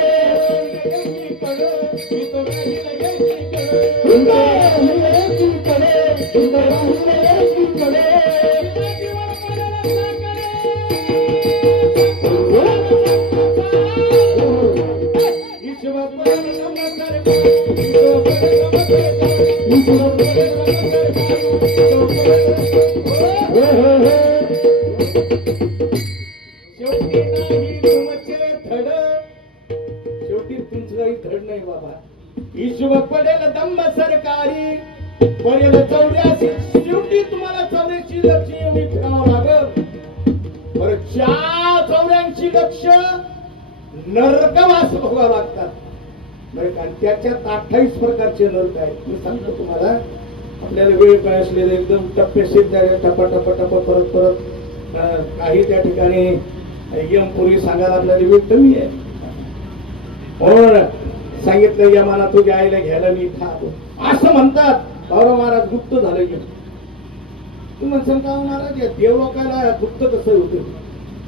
शेवटी तुमचं काही धड नाही बाबा. ईश्वर पडेल दंब सरकारी, पडेल 84. शेवटी तुम्हाला 84 लक्ष एवढी फिरावं लागल. बरं 84 लक्ष नरकवास भोगावं लागतात. बरं का, त्याच्यात 28 प्रकारचे नरक आहेत. मी सांगतो तुम्हाला, आपल्याला वेळ काय असलेले एकदम टप्पेशीर टप्पा टप्पा टप्पा परत परत काही त्या ठिकाणी यमपुरी सांगायला आपल्याला वेळ कमी आहे. म्हणून सांगितलं यमाला तुझ्या आईला घ्यायला मी इथं आलो असं म्हणतात. बाबा महाराज गुप्त झालं की तू म्हणसान का महाराज, या देव लोकांना गुप्त कसं होतं?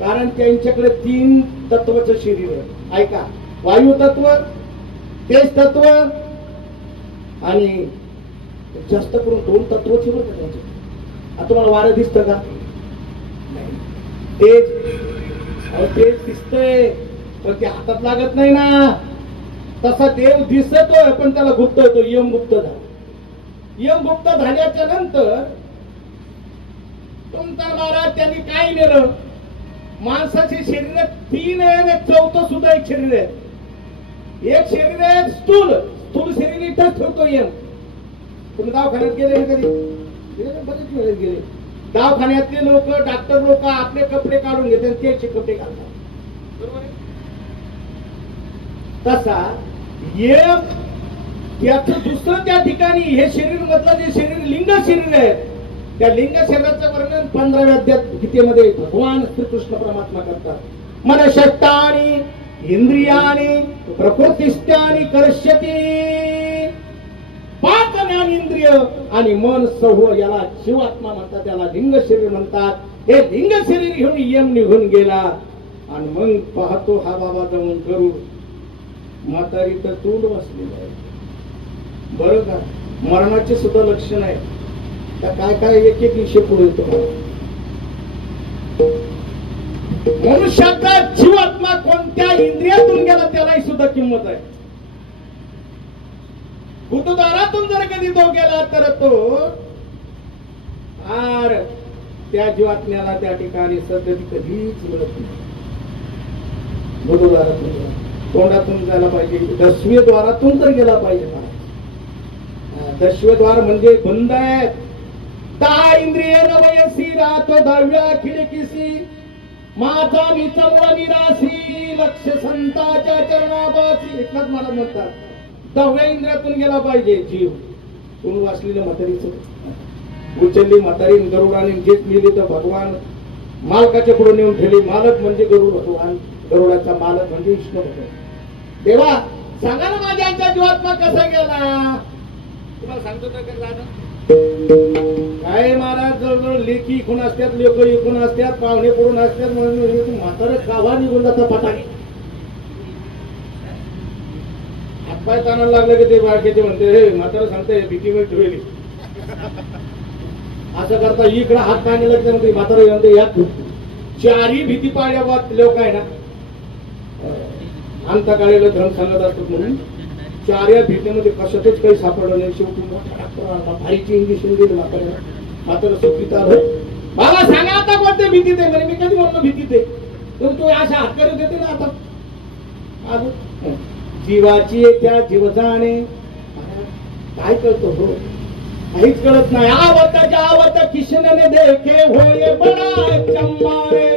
कारण त्यांच्याकडे 3 तत्वाचं शरीर आहे. ऐका, वायू तत्व, तेज तत्व आणि जास्त करून 2 तत्वचे बरं का त्यांचे. आता तुम्हाला वारं दिसतं का? तेज अहो ते दिसतंय पण ते हातात लागत नाही ना. तसा देव दिसतोय पण त्याला गुप्त होतो. यम गुप्त झाला. यम गुप्त झाल्याच्या नंतर तुमचा महाराज त्यांनी काय नेलं. माणसाचे शरीर 3 आहे आणि 4थं सुद्धा एक शरीर आहे. एक शरीर आहे स्थूल. स्थूल शरीर इथंच ठेवतो यम. तुम्ही दवाखान्यात गेले कधी? बरेच वेळेस गेले. दवाखान्यातले लोक, डॉक्टर लोक आपले कपडे काढून घेतात, त्याचे कपडे घालतात. बरोबर आहे? तसा यम याचं दुसरं त्या ठिकाणी हे शरीर मधलं जे शरीर लिंग शरीर आहे, त्या लिंग शरीराचं वर्णन 15व्या अध्यायात गीतेमध्ये भगवान श्रीकृष्ण परमात्मा करतात. मनशक्तानि इंद्रियाणि प्रकृतिस्थानि कर्ष्यति. 5 ज्ञानेंद्रिय आणि मन सह याला जीवात्मा म्हणतात, त्याला लिंग शरीर म्हणतात. हे लिंग शरीर घेऊन यम निघून गेला आणि मग पाहतो हा बाबा जाऊन करू म्हातारी तर तोंड वाचलेलं आहे. बरं का? मरणाचे सुद्धा लक्षण आहे. त्या काय काय एक एक विषय पुढे येतो. मनुष्याचा जीवात्मा कोणत्या इंद्रियातून गेला त्यालाही सुद्धा किंमत आहे. गुदद्वारातून जर कधी तो गेला तर तो आर त्या जीवात्म्याला त्या ठिकाणी सद्गती कधीच मिळत नाही. गुदद्वारातून तोंडातून जायला पाहिजे. 10वे द्वारातून जर गेला पाहिजे. 10वे द्वार म्हणजे बंद आहे. 10 इंद्रिय वयसी राहतो 10व्या खिडकीसी. माझा विचमला निराशी लक्ष संताच्या चरणापासी. एकनाथ मला म्हणतात 10व्या इंद्रियातून गेला पाहिजे जीव. कोण वाचलेलं म्हातारीच उचलली म्हातारी गरुडाने जेत लिहिली तर भगवान मालकाच्या पुढे नेऊन ठेवली. मालक म्हणजे गरुड भगवान. गरुडाचा मालक म्हणजे विष्णू भगवान. देवा सांगा ना माझ्या आईचा जीवात्मा कसा गेला. तुम्हाला सांगतो काय महाराज जवळजवळ लेखी इकून असतात, लेख इकून असतात, पाहुणे पडून असतात. म्हणून म्हातारा कावा निघून जातात पटाने. हातपाय ताणायला लागलं की ते बाळकेचे म्हणते हे म्हातारा सांगते भीती वेळ ठेवली. असं करता इकडे हात पाय नेला की म्हातारा म्हणते या 4ही भीती पाळल्या लोक आहे ना. अंता काळेला धर्म सांगत असतात म्हणून 4 भीतीमध्ये कशातच काही सापडलं नाही. शेवटी भारीची इंजेक्शन दिलं म्हातारा सुखीत आलं. बाबा सांगा आता कोणते भीतीत आहे. म्हणजे मी कधी म्हणलो भीतीत आहे तर तू अशा हात करत येते ना. आता जीवाची त्या जीव जाणे काय कळतो हो काहीच कळत नाही. आवत जावत किशनने देखे होय बडा चम्मारे.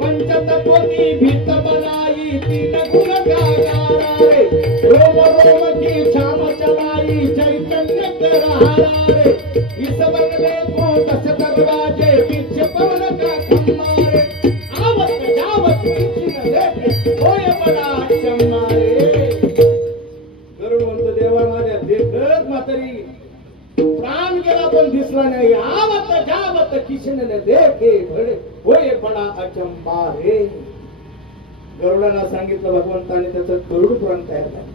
पंचतत्वती भीत बनाई 3 गुण गागारे. रोम रोम की छाम चलाई चैतन्य करहारा रे. इस बंगले को 10 दरवाजे बीच पवन का खम्मारे. आवत जावत किशनने देखे होय बडा चम्मारे. गरुड म्हणतो देवा माझ्या देखत म्हातारी प्राण गेला पण दिसला नाही. आवत जावत किशनने देखे होय बडा अचंबा रे. गरुडाला सांगितलं भगवंताने त्याचं गरुड पुराण तयार झालं.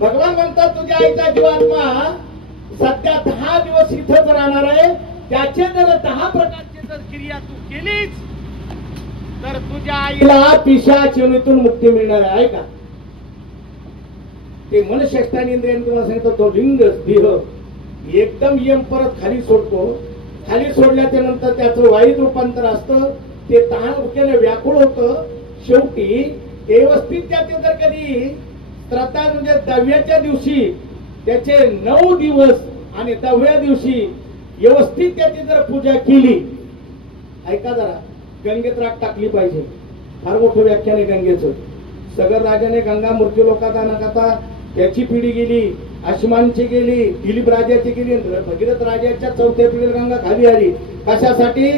भगवान म्हणतात तुझ्या आईचा जीवात्मा सध्या 10 दिवस इथंच राहणार आहे. त्याचे जर 10 प्रकारची जर क्रिया तू केलीच तर तुझ्या आईला पिशाच योनीतून मुक्ती मिळणार आहे का. ते मनशक्तानी इंद्रियाने तुम्हाला सांगितलं तो लिंग देह एकदम यम परत खाली सोडतो. खाली सोडल्याच्या नंतर त्याचं वाईट रूपांतर असतं. ते तहान भुकेने व्याकुळ होतं. शेवटी व्यवस्थित त्याचे जर कधी श्राद्धा म्हणजे 10व्याच्या दिवशी त्याचे 9 दिवस आणि 10व्या दिवशी व्यवस्थित त्याची जर पूजा केली. ऐका जरा गंगेत राख टाकली पाहिजे. फार मोठं व्याख्यान आहे गंगेचं. सगर राजाने गंगा मृत्यू लोकांचा नकाता त्याची पिढी गेली. आशमानची गेली. दिलीप राजाची गेली. भगीरथ राजाच्या 4थ्या पिढीला गंगा खाली आली. कशासाठी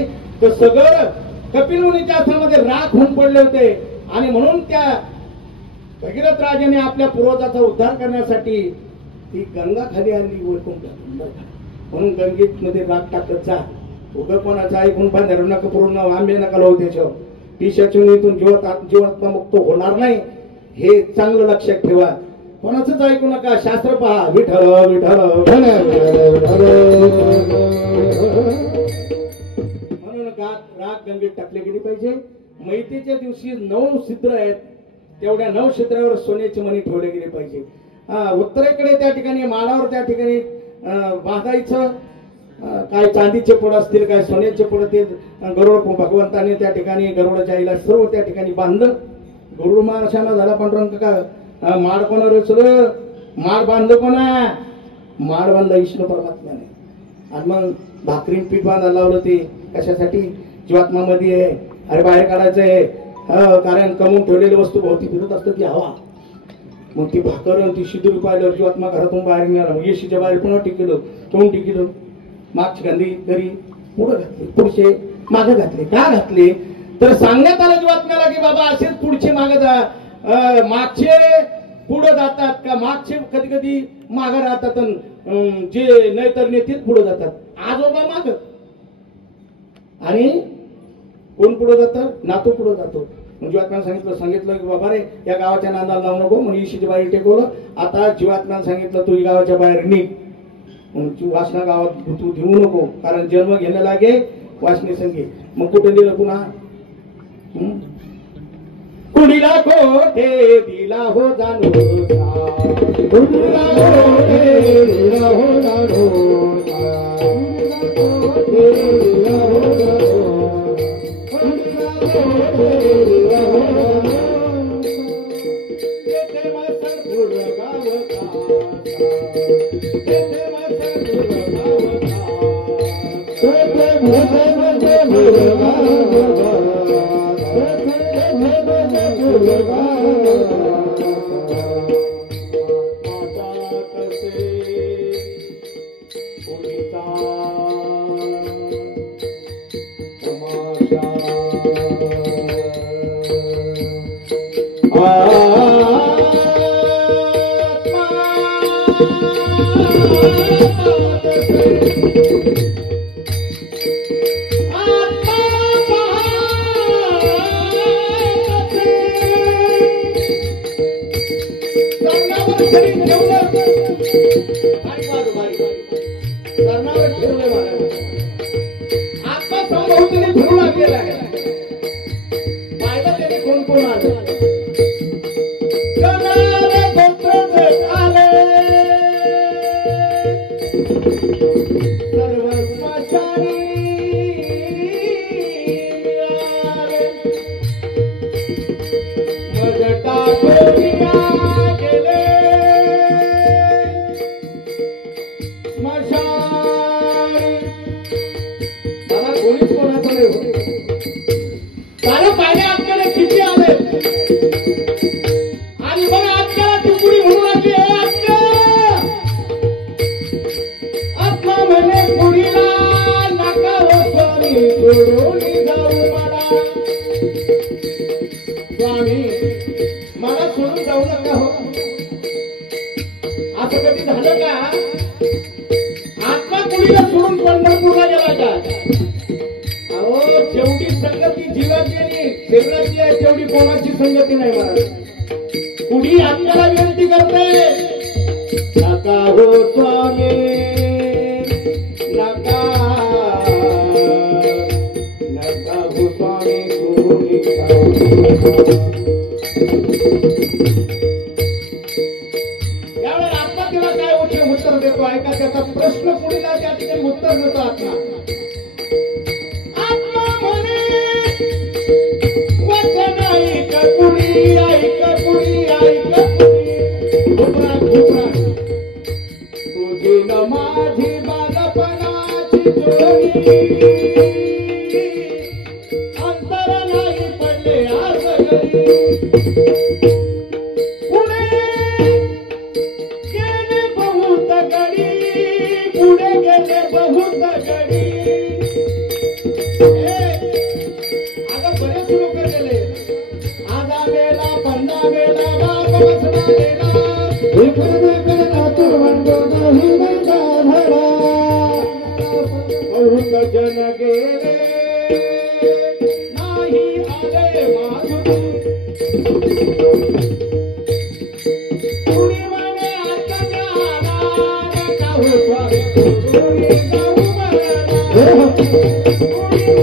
तर सगळं कपिल मुनीच्या हातामध्ये राख होऊन पडले होते. आणि म्हणून त्या भगीरथ राजाने आपल्या पूर्वजाचा उद्धार करण्यासाठी ती गंगा खाली आली. ओळखून म्हणून गंगेत मध्ये राख टाकत जा. उगं कोणाचं ऐकून बांधणार नका. पूर्ण आंबे नका लावू त्याच्यावर. पिशाचून जीवात्मा मुक्त होणार नाही. हे चांगलं लक्षात ठेवा. कोणाचंच ऐकू नका. शास्त्र पहा. विठ्ठल विठ्ठल म्हणून राग गंगेत टाकले गेले पाहिजे. मैतेच्या दिवशी 9 छिद्र आहेत, तेवढ्या 9 छिद्रावर सोन्याचे मणी ठेवले गेले पाहिजे. उत्तरेकडे त्या ठिकाणी माळावर त्या ठिकाणी बांधायचं, काय चांदीचे पोड असतील काय सोन्याचे पोड, ते गरुड भगवंताने त्या ठिकाणी गरुडाच्या आईला सर्व त्या ठिकाणी बांधलं. गरुड महाराजांना झाला पांडुरंग का माड कोणा रचलं, माड बांधलं कोणा, माड बांधला विष्णू परमात्म्याने. आणि मग भाकरी पीठ बांधायला लावलं, ते कशासाठी, जीवात्मामध्ये आहे, अरे बाहेर काढायचं आहे. कारण कमवून ठेवलेली वस्तू भोवती फिरत असतं ती हवा. मग ती भाकर ती शिदूर पाहिलं, जीवात्मा घरातून बाहेर निघाला. मग येशीच्या बाहेर पुन्हा टिकलं, तोंड टिकलं, मागची गांधी घरी पुढे घातले, पुढचे मागे घातले. का घातले तर सांगण्यात आलं जीवात्म्याला की बाबा असेच पुढचे मागे मागचे पुढे जातात का, मागचे कधी कधी मागे राहतात, जे नाही तर नेतील पुढे जातात. आजोबा माग आणि कोण पुढे जातं, नातू पुढे जातो. जीवात्म्यानं सांगितलं की बाबा रे या गावाच्या नांदाला लावू नको. म्हणून इशीच्या बाहेर टेकवलं. आता जीवात्म्यानं सांगितलं तू गावाच्या बाहेर निघ, वासना गावात तू देऊ नको, कारण जन्म घेणं लागे वासने संगे. मग कुठे दिलं पुन्हा, कुडीला कोठे दिला हो जाणू, कुडीला कोठे दिला हो जाणू, दिला हो जाणू,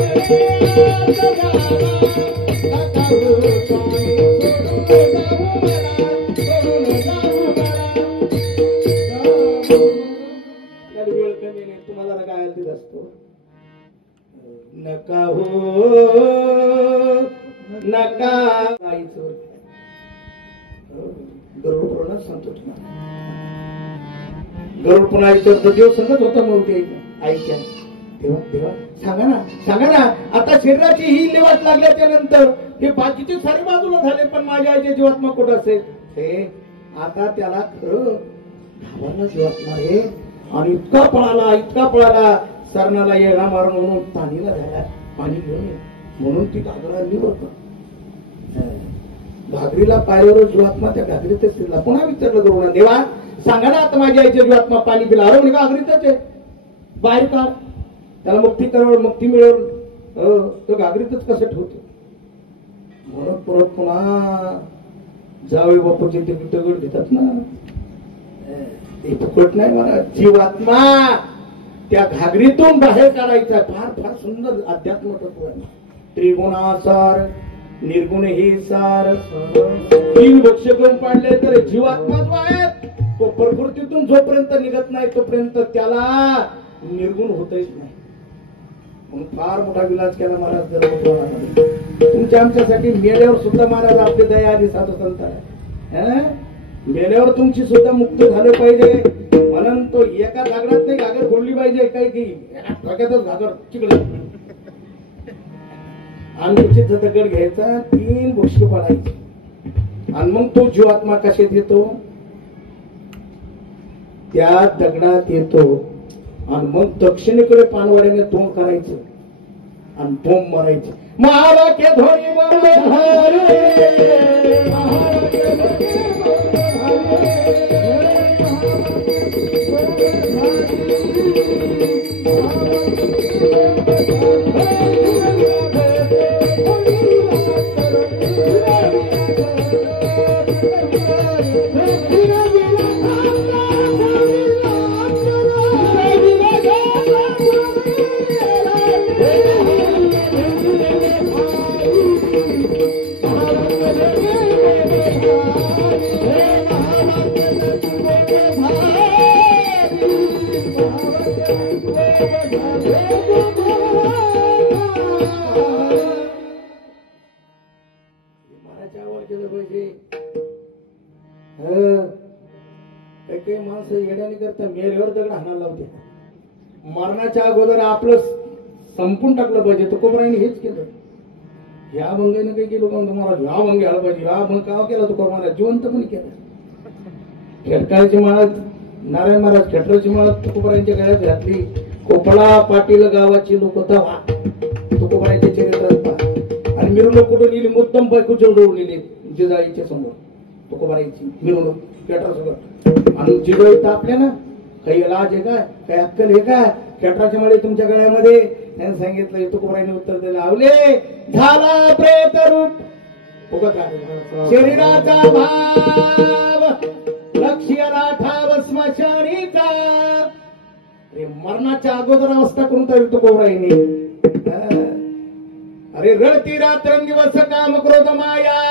Oh, वेळ कमी नाही, तुम्हाला गायला दिला असतो. नका हो नका गाईचं गरुड पुराणात सांगतो तुम्हाला. गरुड पुराणाचा देव सांगत होता मग ते ऐका तेव्हा तेव्हा सांगा ना आता शरीराची ही लेवाट लागल्याच्या नंतर हे बाकीचे सारे बाजूला झाले, पण माझ्या आईच्या जीवात्मा कुठं असेल हे आता त्याला खरं घाबरला जीवात्मा आहे. आणि इतका पळाला सरणाला येणा मारून म्हणून पाणीला झाला, पाणी घेऊन ये म्हणून ती घागरा निवडत घागरीला पायावर जीवात्मा त्या घागरीतच तिला पुन्हा विचारलं करू देवा सांगा ना आता माझ्या आईच्या जीवात्मा पाणी पिला. अरे म्हणजे घागरीतच आहे, बाहेर काढ त्याला मुक्ती करावं, मुक्ती मिळवून तो घागरीतच कसं ठेवतो म्हणून परत पुन्हा जावई बापूचे ते दगड घेतात ना ते फुकट नाही मला जीवात्मा त्या घागरीतून बाहेर काढायचा. फार फार सुंदर अध्यात्म तत्व आहे. त्रिगुणासार निर्गुण हे सार 3 वृक्ष करून पाडले तर जीवात्माच बाहेर. तो प्रकृतीतून जोपर्यंत निघत नाही तोपर्यंत त्याला निर्गुण होतच नाही. म्हणून फार मोठा विलास केला महाराज जर तुमच्या आमच्यासाठी मेल्यावर सुद्धा महाराज आपली दया आणि साधू संत आहे. मेल्यावर तुमची सुद्धा मुक्ती झालं पाहिजे म्हणून तो एका घागरात नाही घागर फोडली पाहिजे काही की डोक्यातच घागर चिकड आणि उचित दगड घ्यायचा 3 वृक्ष पडायचे आणि मग तो जीवात्मा कशात येतो त्या दगडात येतो आणि मग दक्षिणेकडे पानवाड्याने तोंड करायचं आणि तोंड मारायचं. महावाक्य ध्वनी काही माणसं येड्याने करता मेल्यावर दगड हाणायला लावते. मरणाच्या अगोदर आपलं संपून टाकलं पाहिजे. तुकोबरायांनी हेच केलं. ह्या भंगाने काही केलं का तुम्हाला ह्या भंग घ्यायला पाहिजे. हा भंग का केला तुकोबा महाराज जिवंत पण केला. खेटकाळची माळात नारायण महाराज खेटराची माळात तुकोबरायांच्या गळ्यात घातली. कोपळा पाटील गावाची लोक दवा तुकोबरायांच्या चरित्रात आणि मिरवणूक कुठून नेली मुद्दम बायकोच्या जवळ नेली जिजाईच्या समोर तुकोबरायांची मिरवणूक खेटरा सगळं आणि जिजाई तापल्या ना काही लाज आहे का काही अक्कल आहे का खेटराच्या माळी तुमच्या गळ्यामध्ये त्यांनी सांगितलं. तुकोबरायांनी उत्तर दिलं आवले झाला प्रेत रूप शरीराचा भाव लक्ष्याला ठाव स्मशानीचा. मरणाच्या अगोदर अवस्था करून तरी तुकोबरायांनी अरे रडती रात्रंदिवस काम क्रोध माया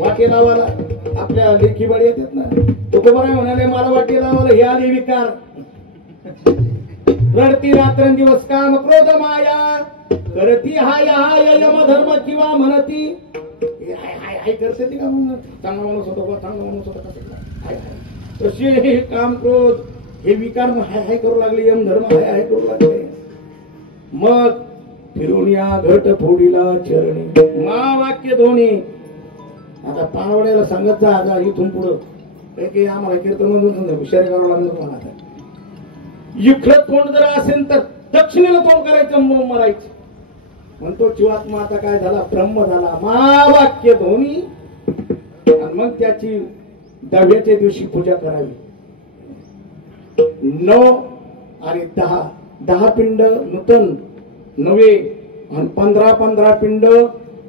वाटे लावाला आपल्या लेखी बळी येतात ना. तुकोबराय म्हणाले मला वाटे लावाला हे आले विकार. रडती रात्रंदिवस काम क्रोध माया करती हाय हाय यम धर्म किंवा म्हणती हाय हाय हाय करते ती का म्हणून चांगला माणूस होतो चांगला माणूस होता कसं तसे हे काम क्रोध हे विकार हाय हाय करू लागले. यम धर्म हाय हाय करू लागले. मग फिरून या घट फोडीला चरणी महावाक्य ध्वनी. आता पानवड्याला सांगत जा आता इथून पुढं काही आम्हाला कीर्तन म्हणून हुशारी करावं लागलं तुम्हाला. आता इकडं तोंड जर असेल तर दक्षिणेला तोंड करायचं मरायचं म्हणतो जीवात्मा आता काय झाला ब्रह्म झाला. महावाक्य ध्वनी आणि मग त्याची 10व्याच्या दिवशी पूजा करावी. 9 आणि 10 पिंड नूतन नवे आणि 15 पिंड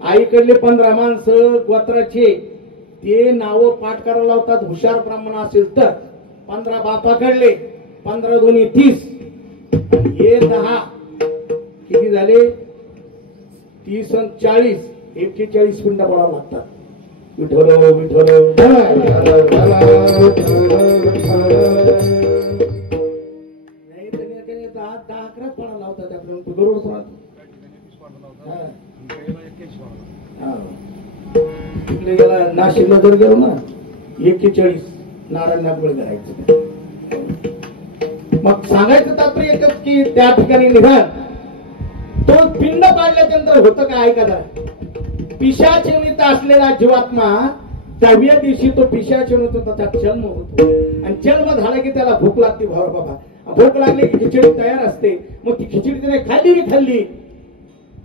आईकडले 15 माणसं गोत्राचे ते नाव पाठ करायला लावतात. हुशार ब्राह्मण असेल तर 15 बापाकडले 15 दोन्ही 30 हे 10 किती झाले 30 आणि 40 41 पिंडा पडावं लागतात. विठ्ठल विठ्ठल नाही तर 10-11 पडा लावतात आपल्याला. तू गरुड पडा तिकडे गेला नाशिकला जर गेलो ना 41 नारायण नागवळ करायचं. मग सांगायचं तात्पर्य एकच की त्या ठिकाणी निघाल तो पिंड पाडल्यानंतर होतं काय ऐका जरा. पिशाचे निमित्त असलेला जीवात्मा 10व्या दिवशी तो पिशाचे होतो त्याचा जन्म होतो आणि जन्म झाला की त्याला भूक लागते. भाऊ बाबा भूक लागली की खिचडी तयार असते. मग ती खिचडी त्याने खाल्ली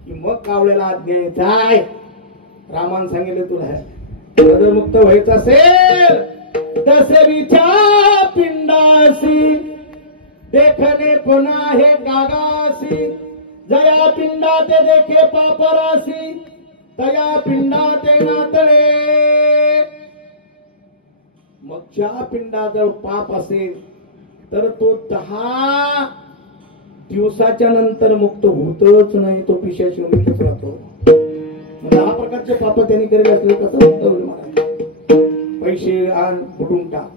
की मग कावळ्याला आज्ञा आहे जाय. रामान सांगितलं तुला मुक्त व्हायचं असेल 10वीच्या पिंडासी देखणे पुन्हा हे गागासी जया पिंडा ते देखे पापरासी तया पिंडा ते नातळे. मग ज्या पिंडाजवळ पाप असेल तर तो 10 दिवसाच्या नंतर मुक्त होतच नाही. तो पिशाची उमेदच राहतो. 10 प्रकारचे पाप त्यांनी केलेले असले कसं मुक्त होईल मला. पैसे आण फुटून टाक.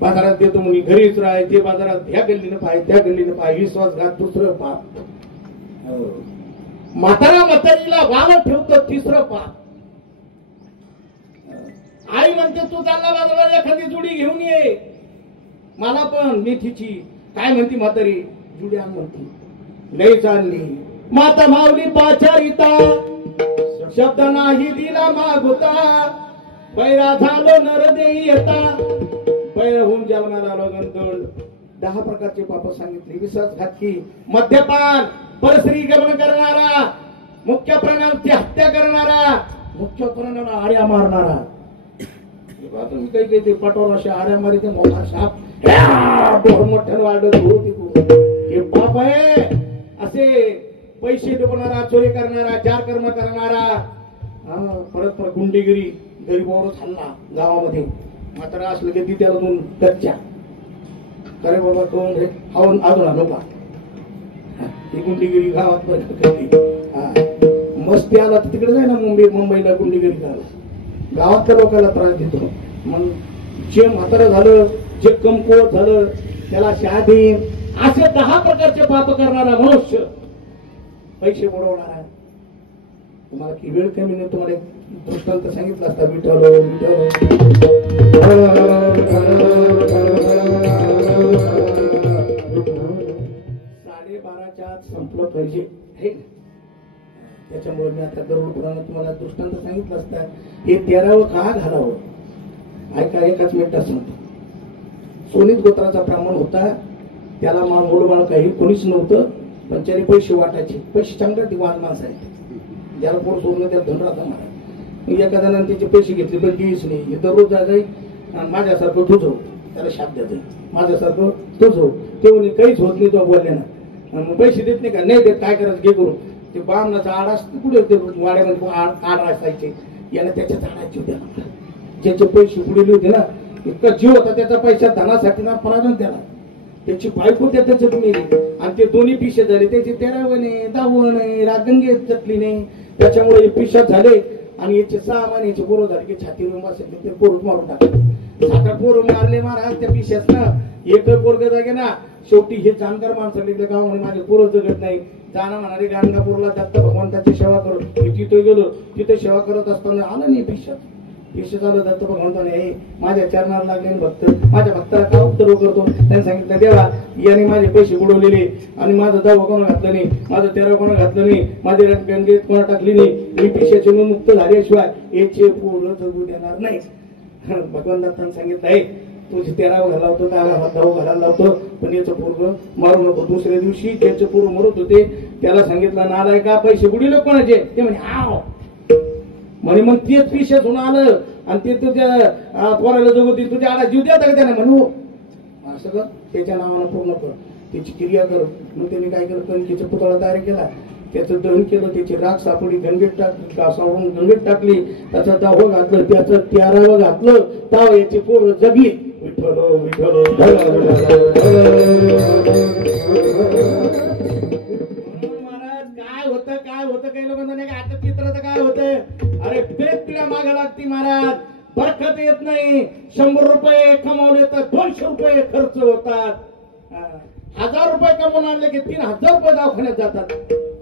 बाजारात देतो म्हणून घरीच राहाय. ते बाजारात ह्या गल्लीनं पाहिजे त्या गल्लीनं पाहिजे. विश्वासघात दुसरं पाप. म्हातारीला वाव ठेवतो 3रं पाप. आई म्हणते तू चालला बाजारात एखादी जुडी घेऊन ये मला पण मेथीची. काय म्हणती म्हातारी जुडी आण म्हणती. लई चालली माता माऊली पाचारिता शब्द नाही दिला मागुता पैरा झालो नरदेई येता पैरा होऊन जेवणाला लगन. 10 प्रकारचे पाप सांगितले. विश्वासघातकी मद्यपान परस्त्री गमन करणारा मुख्य प्राण्याची हत्या करणारा मुख्य प्राण्याला आड्या मारणारा. तुम्ही काही काही ते पटोर अशा आड्या मारी ते मोठा साप मोठ्यानं वाढत हे पाप आहे. असे पैसे डुबणारा चोरी करणारा 4 कर्म करणारा परत गुंडेगिरी गरीबावरच हल्ला गावामध्ये म्हातारा असलं की ती त्याला 2 कच्च्या अरे बाबा कोण रे अजून आणू का ही गुंडेगिरी गावात करते. मस्ती आला तर तिकडे जाय ना मुंबईला गुंडेगिरी करायला. गावातल्या लोकांना त्रास देतो. मग जे म्हातारं झालं जे कमकुवत झालं त्याला शादीन असे 10 प्रकारचे पाप करणारा मनुष्य पैसे बुडवणारा. तुम्हाला की वेळ कमी नाही. तुम्हाला एक दृष्टांत सांगितलं असता. विठ्ठल साडे 12च्या आत संपलं पाहिजे. त्याच्यामुळे मी आता गरुड पुराणात तुम्हाला दृष्टांत सांगितलं असता. हे 13वं का घालावं ऐका. एकाच मिनिटात सांगतो. सोनीत गोत्राचा ब्राह्मण होता. त्याला मूलबाळ काही कोणीच नव्हतं. पण त्याने पैसे वाटायचे. पैसे चांगल्या दिवाण माणसं आहेत. ज्याला पोर सोडलं त्याला धनराजा मला. एका जणांनी त्याचे पैसे घेतले पण दिलीच नाही. दररोज जाय माझ्यासारखं तुझं त्याला शाप द्यायचं. माझ्यासारखं तुझं ते म्हणे काहीच होत नाही. तो बोलले ना मग पैसे देत नाही का. नाही देत काय करायचं घे करून. ते बामणाचा आड असतो कुठे ते वाड्यामध्ये आड असायचे. याला त्याच्या झाडाची होत्या. ज्याचे पैसे उडले होते ना इतका जीव होता त्याचा पैसा धनासाठी ना पराजन त्याला. त्याची बायको त्याच तुम्ही आणि ते दोन्ही पिशे झाले. त्याचे 13वं नाही 10वं नाही रागंगे चटली नाही. त्याच्यामुळे पिशात झाले आणि याचे 6 महिन्याचे पोरं झाले की छातीवर बसले. ते पोरं मारून टाकले. 7 पोरं मारले महाराज त्या पिशात ना. एक पोरग जागे ना. शेवटी हे जाणकार माणसं निघले गावामध्ये माझे पोरं जगत नाही. जाणं म्हणाले गाणगापूरला दत्त भगवंताची सेवा करू. मी तिथे गेलो. तिथे सेवा करत असताना आलं नाही पिशात. पिशे झालं दत्त भगवंताने माझ्या चरणाला लागले भक्त. माझ्या भक्ताला का उत्तर करतो. त्यांनी सांगितलं देवा याने माझे पैसे बुडवलेले आणि माझं दवा कोणा घातलं नाही. माझं 13 कोणा घातलं नाही. माझे गंगेत कोणा टाकली नाही. मी पिशाचे मुक्त झाल्याशिवाय याचे पोरं जगू देणार नाही. भगवान दत्ताने सांगितलं आहे तुझे 13 घाला होतो 10 घालायला लावतो पण याचं पोरग मारू नको. दुसऱ्या दिवशी त्याचे पोरं मरत होते. त्याला सांगितलं नालाय का पैसे बुडीले कोणाचे. ते म्हणे आव म्हणे मग तेच पिशेच होऊन आलं आणि ते तुझ्या पोराला जगवती तुझ्या आला जीव द्या का त्याने म्हणू असं कर. त्याच्या नावानं पूर्ण कर त्याची क्रिया कर. मग त्यांनी काय केलं कणकीचा पुतळा तयार केला. त्याचं दहन केलं. त्याची राख सापडी गंगेत टाकली. कासावरून गंगेत टाकली. त्याचं 10वं घातलं. त्याचं 13वं घातलं. तेव्हा याची पोरं जगली. विठ्ठल विठ्ठल 100 रुपये कमावले तर 200 रुपये खर्च होतात. 1000 रुपये कमवून आणले की 3000 रुपये दवाखान्यात जातात.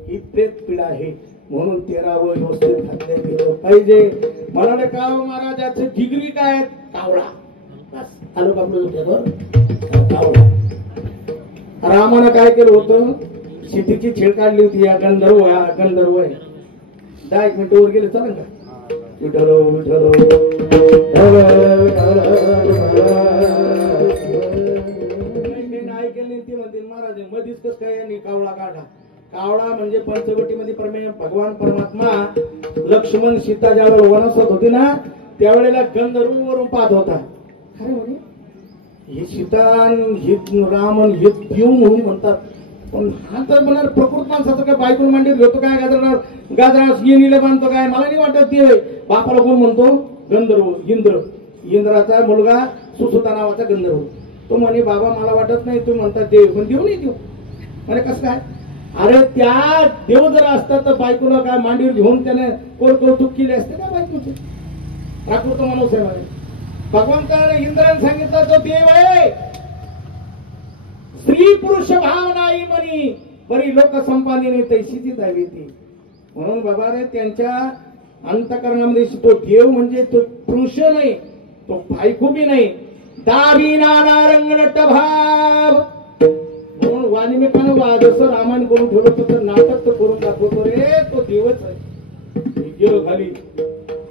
ही प्रेत पिढा आहे. म्हणून 13वं व्यवस्थित घातलं गेलं पाहिजे. म्हणाले का महाराजाचं डिग्री काय? कावळा. बस आलो का आपलं कावळा. रामानं काय केलं होतं? सीतेची छेड काढली होती. या गंधर्व आहे. 10 मिनिटं वर गेले चालेल का? विठ्ठल विठ्ठल ऐकले ती म्हणते महाराज मधीच कस काय यांनी कावळा काढला. कावळा म्हणजे पंचवटीमध्ये भगवान परमात्मा लक्ष्मण सीता ज्यावेळेला वनस्वत होती ना त्यावेळेला गंधर्ववरून पाहत होता. अरे म्हणे हे सीता हे राम हे देव म्हणून म्हणतात. पण हा तर म्हणणार प्रकृत माणसाचं काय बायकोल मांडीवर घेतो काय गाजरा येणीला बांधतो काय मला नाही वाटत. ते बापाला कोण म्हणतो? गंधर्व. इंद्राचा मुलगा सुसुता नावाचा गंधर्व. तो म्हणे बाबा मला वाटत नाही तुम्ही म्हणतात देव. पण देव नाही देव म्हणे कसं काय? अरे त्या देव जर असतात तर बायकोला काय मांडीवर घेऊन त्याने कौतुक केले असते का बायकोचे? प्राकृत माणूस आहे म्हणे. भगवंताने इंद्राने सांगितलं तो देव आहे. स्त्री पुरुष भाव नाही म्हणी बरी लोक संपादने तैशीची जावी ती. म्हणून बाबा रे त्यांच्या अंतकरणामध्ये तो देव म्हणजे तो पुरुष नाही तो बायको बी नाही. दाबी नाना रंगनट भाव म्हणून वाल्मिकानं वादसं रामायण करून ठेवलं तर नाटक तर करून दाखवतो रे तो देवच आहे. देव खाली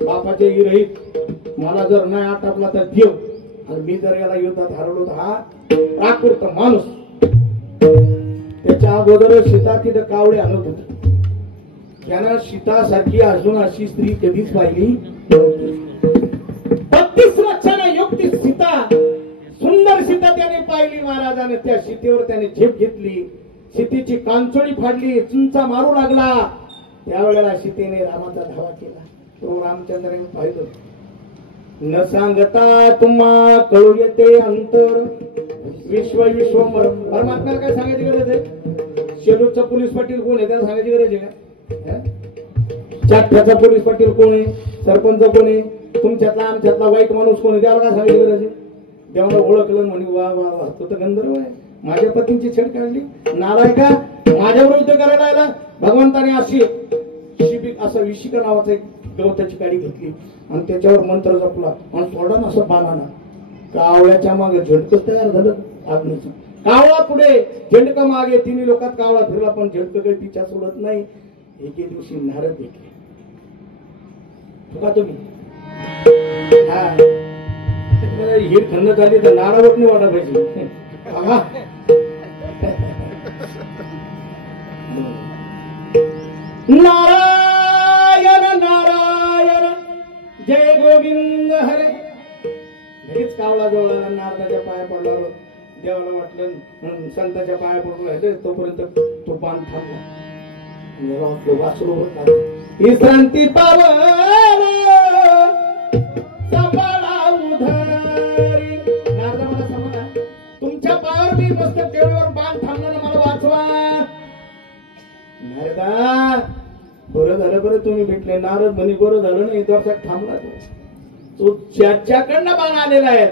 बापाच्या रहित मला जर नाही आटापला तर देव आणि मी जर याला युद्धात हरवलो तर हा प्राकृत माणूस. त्याच्या अगोदर सीता तिथं कावळे आणत होते. त्यानं सीतासारखी अजून अशी स्त्री कधीच पाहिली. 32 वर्षांना युक्ती सीता सुंदर सीता त्याने पाहिली महाराजाने. त्या सीतेवर त्याने झेप घेतली. सीतेची कांचोळी फाडली. चिंचा मारू लागला. त्यावेळेला सीतेने रामाचा धावा केला. तो रामचंद्राने पाहिलं. न सांगता तुम्हा कळू येते अंतर विश्व विश्वंभर. परमात्म्याला काय सांगायची गरज आहे? शेलूरचा पोलीस पाटील कोण आहे त्याला सांगायची गरज आहे का? चाट्याचा पोलीस पाटील कोण आहे? सरपंच कोण आहे? तुमच्यातला आमच्यातला वाईट माणूस कोण आहे त्याला काय सांगायची गरज आहे? देवाला ओळखलं म्हणे वा वा वा तो तर गंधर्व आहे. माझ्या पत्नीची छेड काढली. नालाय का माझ्यावर युद्ध करायला आला. भगवंताने अशी असा विशिका नावाचा एक गवताची काडी घेतली आणि त्याच्यावर मंत्र जपला आणि सोडा ना असं बाणाना. कावळ्याच्या मागे झटकं तयार झालं आग्नेचं. कावळा पुढे झेंडक मागे. तिन्ही लोकात कावळा फिरला पण झेंडक काही तिच्या सोडत नाही. एके दिवशी नारद भेटले. बघा तुम्ही हिर खंड झाली तर नारावर नाही वाटा पाहिजे. नारायण नारायण जय गोविंद हरे. लगेच कावळा जवळ नारदाच्या पाया पडला. देवाला वाटलं संताच्या पाया पडून राहिले तोपर्यंत तो बाण थांबला. वाचलो विश्रांती पावला उधारी. नारदा मला समजा तुमच्या पायावर मी मस्त टेळीवर बाण थांबला मला वाचवा. नारदा बरं झालं बरं तुम्ही भेटले. नारद म्हणे बरं झालं नाही दर्शक थांबला. तो ज्याच्याकडनं बाण आलेला आहे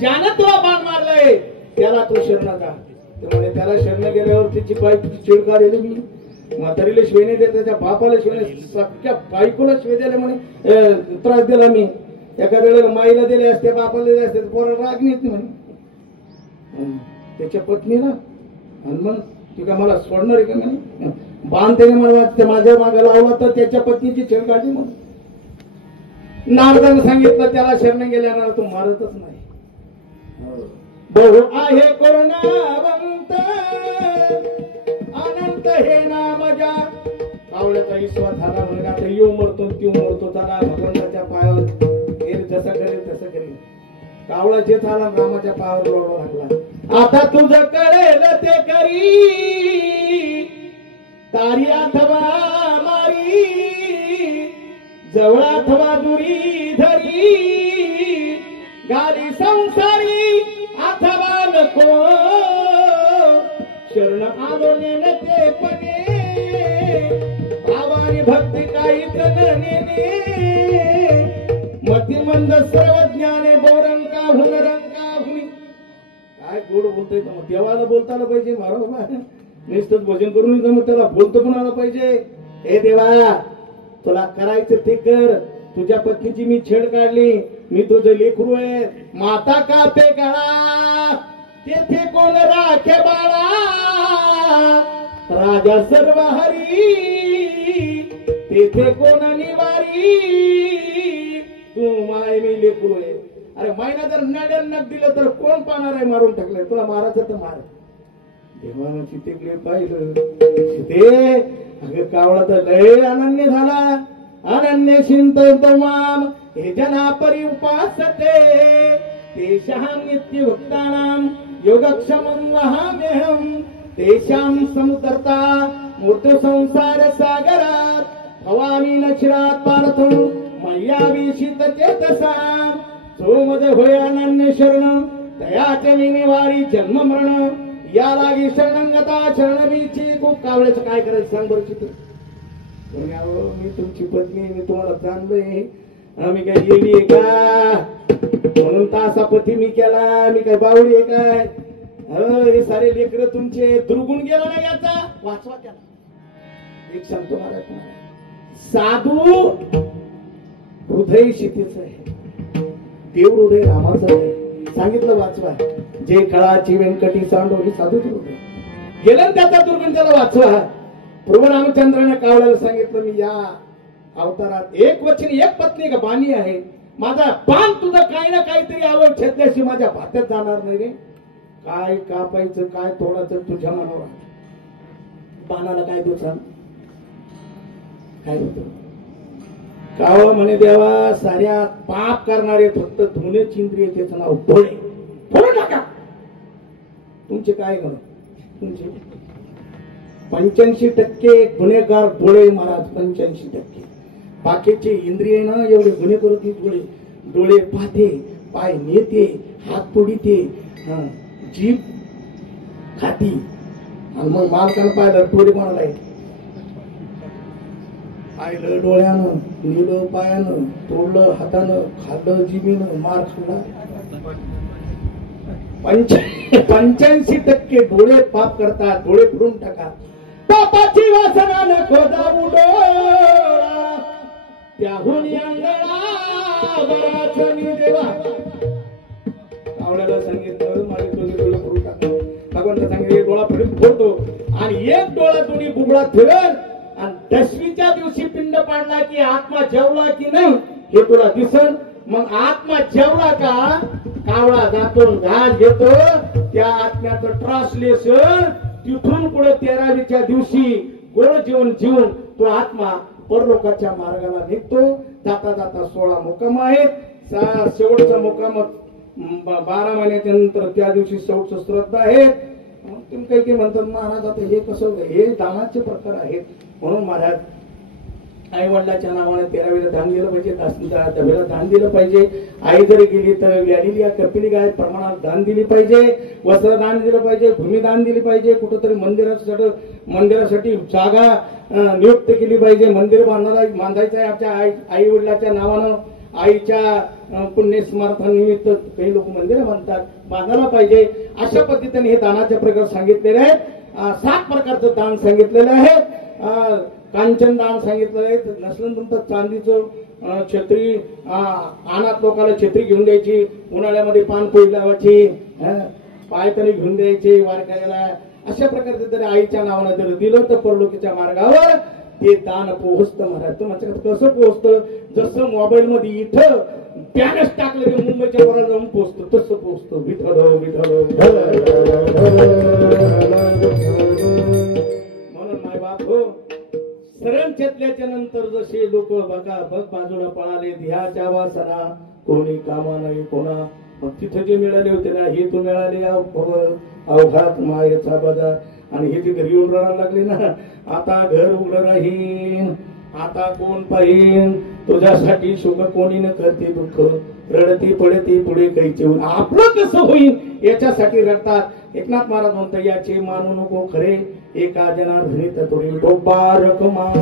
ज्यानं तुला बाण मारलाय त्याला तो शरण का. त्यामुळे त्याला शरण गेल्यावर त्याची बायकोची चिड काढली. मी म्हातारीला शिवेने दे त्याच्या बापाला शिवेने सख्या बायकोला शिवे दिले म्हणे त्रास दिला. मी एका वेळेला माईला दिले असते बापाला दिले असते पोराला राग नाही म्हणे त्याच्या पत्नीला. आणि मग तू का मला सोडणार आहे का म्हणे. बाण त्याने मला माझ्या मागे लावला तर त्याच्या पत्नीची छेड काढली. म्हणून नारदाने सांगितलं त्याला शरण गेल्यानं तू मारतच नाही. बहु आहे करुणावंत अनंत हे नाम जा. कावळ्याचा विश्वास झाला म्हणजे आता येऊ मरतो त्यो मरतो. त्याला भगवंताच्या पायावर जसं करेल तसं करेल. कावळा जे झाला रामाच्या पायावर लोळू लागला. आता तुझं कळेल ते करी तारी अथवा मारी जवळ अथवा दुरी धरी गाली संसारी अथवा नको शरण आलो नेते पणे भावानी भक्ती काहीच नेने मतिमंद सर्वज्ञाने बहुरंका हुनरंका हुनी. काय गोड बोलतोय तर मग देवाला बोलता आलं पाहिजे. बरोबर नुसतंच भजन करून मग त्याला बोलतो पण आलं पाहिजे. हे देवा तुला करायचं ते कर. तुझ्या पत्नीची मी छेड काढली, मी तुझं लेकरू आहे. माता कापे गळा तेथे कोण राखे बाळा, राजा सर्व हरी तेथे कोण निवारी. तू माय मी लेकरू आहे. अरे मायना जर नक दिलं तर कोण पाहणार आहे. मारून टाकलंय तुला मारायचं तर मार. देवानं चितेकडे पाहिलं ते अगं कावळा तर लय अनन्य झाला. अनन्य चिंतन माम हे जना परि उपासते तेषां नित्य भक्तानां योगक्षमं वहाम्यहं. तेषां समुद्रता मृत्यु संसार सागरात भवामी न चिरात पार्थं मय्या विशित चेतसां. जो मज होय अनन्य शरण दयाचे मी निवारी जन्म मरण. या लागी शरणंगता शरणवीची. खूप कावळ्याचं काय करायचं सांग बरं चित्र. मी तुमची पत्नी, मी तुम्हाला जाणलंय. आम्ही काय गेली आहे का म्हणून तासा पती मी केला. मी काय बावडी आहे काय. हे सारे लेकर तुमचे दुर्गुण गेला ना याचा. वाचवा त्याला. एक सांगतो मला साधू हृदय शितीच आहे, देव हृदय रामाचं आहे. सांगितलं वाचवा. जे खळाची व्यंकटी सांडो ही साधू हृदय गेलं त्याचा दुर्गुण त्याला वाचवा. प्रभू रामचंद्राने कावळ्याला सांगितलं मी या अवतारात एक वचन एक पत्नी का बाणी आहे. माझा बाण तुझं काही ना काहीतरी आवड छेदल्याशी माझ्या भात्यात जाणार नाही रे. काय कापायचं काय तोडायचं तुझ्या मनावर. बाणाला काय तू सांग काय होत. कावळा म्हणे देवा साऱ्या पाप करणारे फक्त धुणे चिंद्रिय त्याचं नाव डोळे. फोडून टाका. तुमचे काय म्हण तुमचे 85% गुन्हेगार डोळे महाराज. 85% बाकीचे इंद्रिय ना एवढे गुन्हे करत डोळे. डोळे पाहते, पाय नेते, हात तोडीते, जीभ खाती. आणि मग मालकानं पाहिलं टोळी कोणाला आहे. पाहिलं डोळ्यानं, नेलं पायानं, तोडलं हातानं, खाल्लं जिभेनं, मार खाल्ला. 85% डोळे पाप करतात. डोळे फिरून टाका. पापाची वासना नको दाबू डोळा त्याहून अंधळा बराच देवा. कावळ्याला सांगितलं माझे दोन्ही डोळे फिरून टाका. भगवंत सांगितलं एक डोळा फिरून फोडतो आणि एक डोळा दोन्ही बुबळात फिरल. आणि दशमीच्या दिवशी पिंड पाडला की आत्मा जेवला की नाही हे तुला दिसल. मग आत्मा जेवला का कावळा जातो घास घेतो. त्या आत्म्याचं ट्रान्सलेशन तिथून पुढे 13वीच्या दिवशी गोड जीवन जीवन तो आत्मा परलोकाच्या मार्गाला निघतो. जाता जाता 16 मुक्काम आहेत. शेवटचा मुक्काम 12 महिन्याच्या नंतर त्या दिवशी शेवटचं श्रद्धा आहेत. तुम्ही काही काही म्हणतात महाराज आता हे कसं. हे दानाचे प्रकार आहेत. म्हणून महाराज आई वडिलाच्या नावाने 13वीला दान दिलं पाहिजे. 10वीला दान दिलं पाहिजे. आई जरी गेली तर व्यालेली या कपिली गाय प्रमाणात दान दिली पाहिजे. वस्त्र दान दिलं पाहिजे. भूमिदान दिली पाहिजे. कुठंतरी मंदिरासाठी जागा नियुक्त केली पाहिजे. मंदिर बांधायचं आहे आपल्या आई वडिलाच्या नावानं. आईच्या पुण्य स्मरणानिमित्त काही लोक मंदिर बांधायला पाहिजे. अशा पद्धतीने हे दानाचे प्रकार सांगितलेले आहेत. 7 प्रकारचं दान सांगितलेलं आहे. कांचन दान सांगितलं आहे. नसलं तुमचं चांदीचं छत्री अनाथ लोकांना छत्री घेऊन द्यायची. उन्हाळ्यामध्ये पान पोळी लावायची. पायतणी घेऊन द्यायची वारकऱ्याला. अशा प्रकारचं जर आईच्या नावानं जर दिलं तर परलोकीच्या मार्गावर ते दान पोहोचतं. महाराज तुमच्या कसं पोहोचतं. जसं मोबाईल मध्ये इथं पॅनच टाकलं की मुंबईच्या वरात जाऊन पोहोचतं तसं पोहोचतं. विठ्ठल म्हणून माय बाप हो शरण चेतल्याच्या नंतर जसे लोक बघा बघ बाजूला पळाले. ध्याच्या वासना कोणी कामा नाही कोणा. तिथे जे मिळाले होते ना हे तो मिळाले अवघात मायेचा बाजार. आणि हे जे घरी येऊन रडायला लागले ना आता घर उघडं राहीन. आता कोण पाहिन तुझ्यासाठी सुख कोणी न करते दुःख. रडती पडती पुढे कैचे होऊन आपलं कसं होईल याच्यासाठी रडतात. एकनाथ महाराज म्हणतात याचे मानू नको खरे एका जनार्दनी तत्वरी डोबारक माय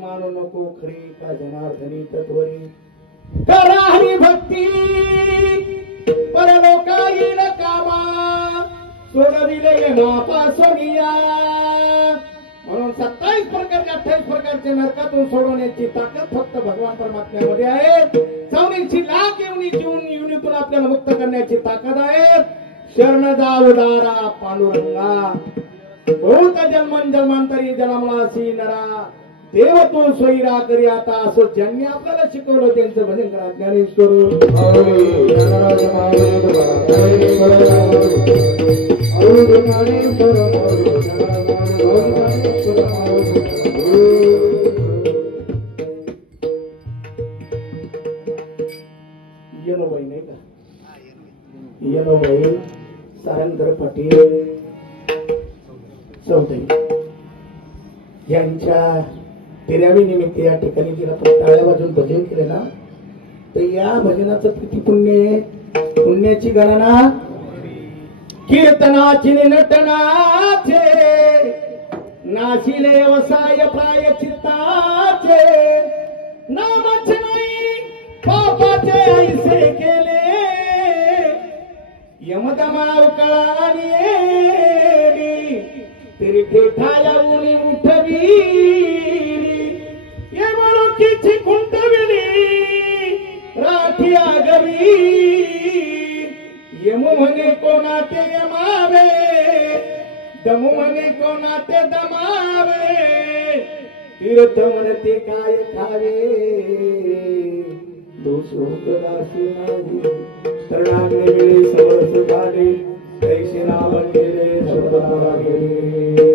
मानू नको खरी का जनार्दनी तत्वरी करा हरी भक्ती परलोका येईल कामा सोडविले नापासोनिया. म्हणून 27 प्रकारचे 28 प्रकारचे नरकातून सोडवण्याची ताकद फक्त भगवान परमात्म्यामध्ये आहे. 84 लाख युनितून आपल्याला मुक्त करण्याची ताकद आहे. शरण जाऊ दारा पांडुरंगा बहुत जन्मन जन्मांतरी जन्मलासी नरा देव तो सोयरा करी आता असं ज्यांनी आपल्याला शिकवलं त्यांचं भजन करा. ज्ञानेश्वर येनोबाई नाही का, येनोबाई सारंगर पाटील चौधरी यांच्या तेरावी निमित्त या ठिकाणी जर आपण टाळ्या वाजून भजन केले ना तर या भजनाचं किती पुण्य आहे. पुण्याची गणना कीर्तनाची नटनाचे नाशिले व्यवसाय प्राय चित्ताचे नामच नाही पापाचे ऐसे केले यमदमाव कळाली तरी ठेठाया उनी उठवी यमलोकीची खुंटविली राठिया गवी यमु म्हणे कोणाते यमावे दमु म्हणे कोणाते दमावे तीर्थ म्हणते काय खावे दोष राशी नाही शरणागले समर्थ झाले कैसे नाम केले शब्द गेले.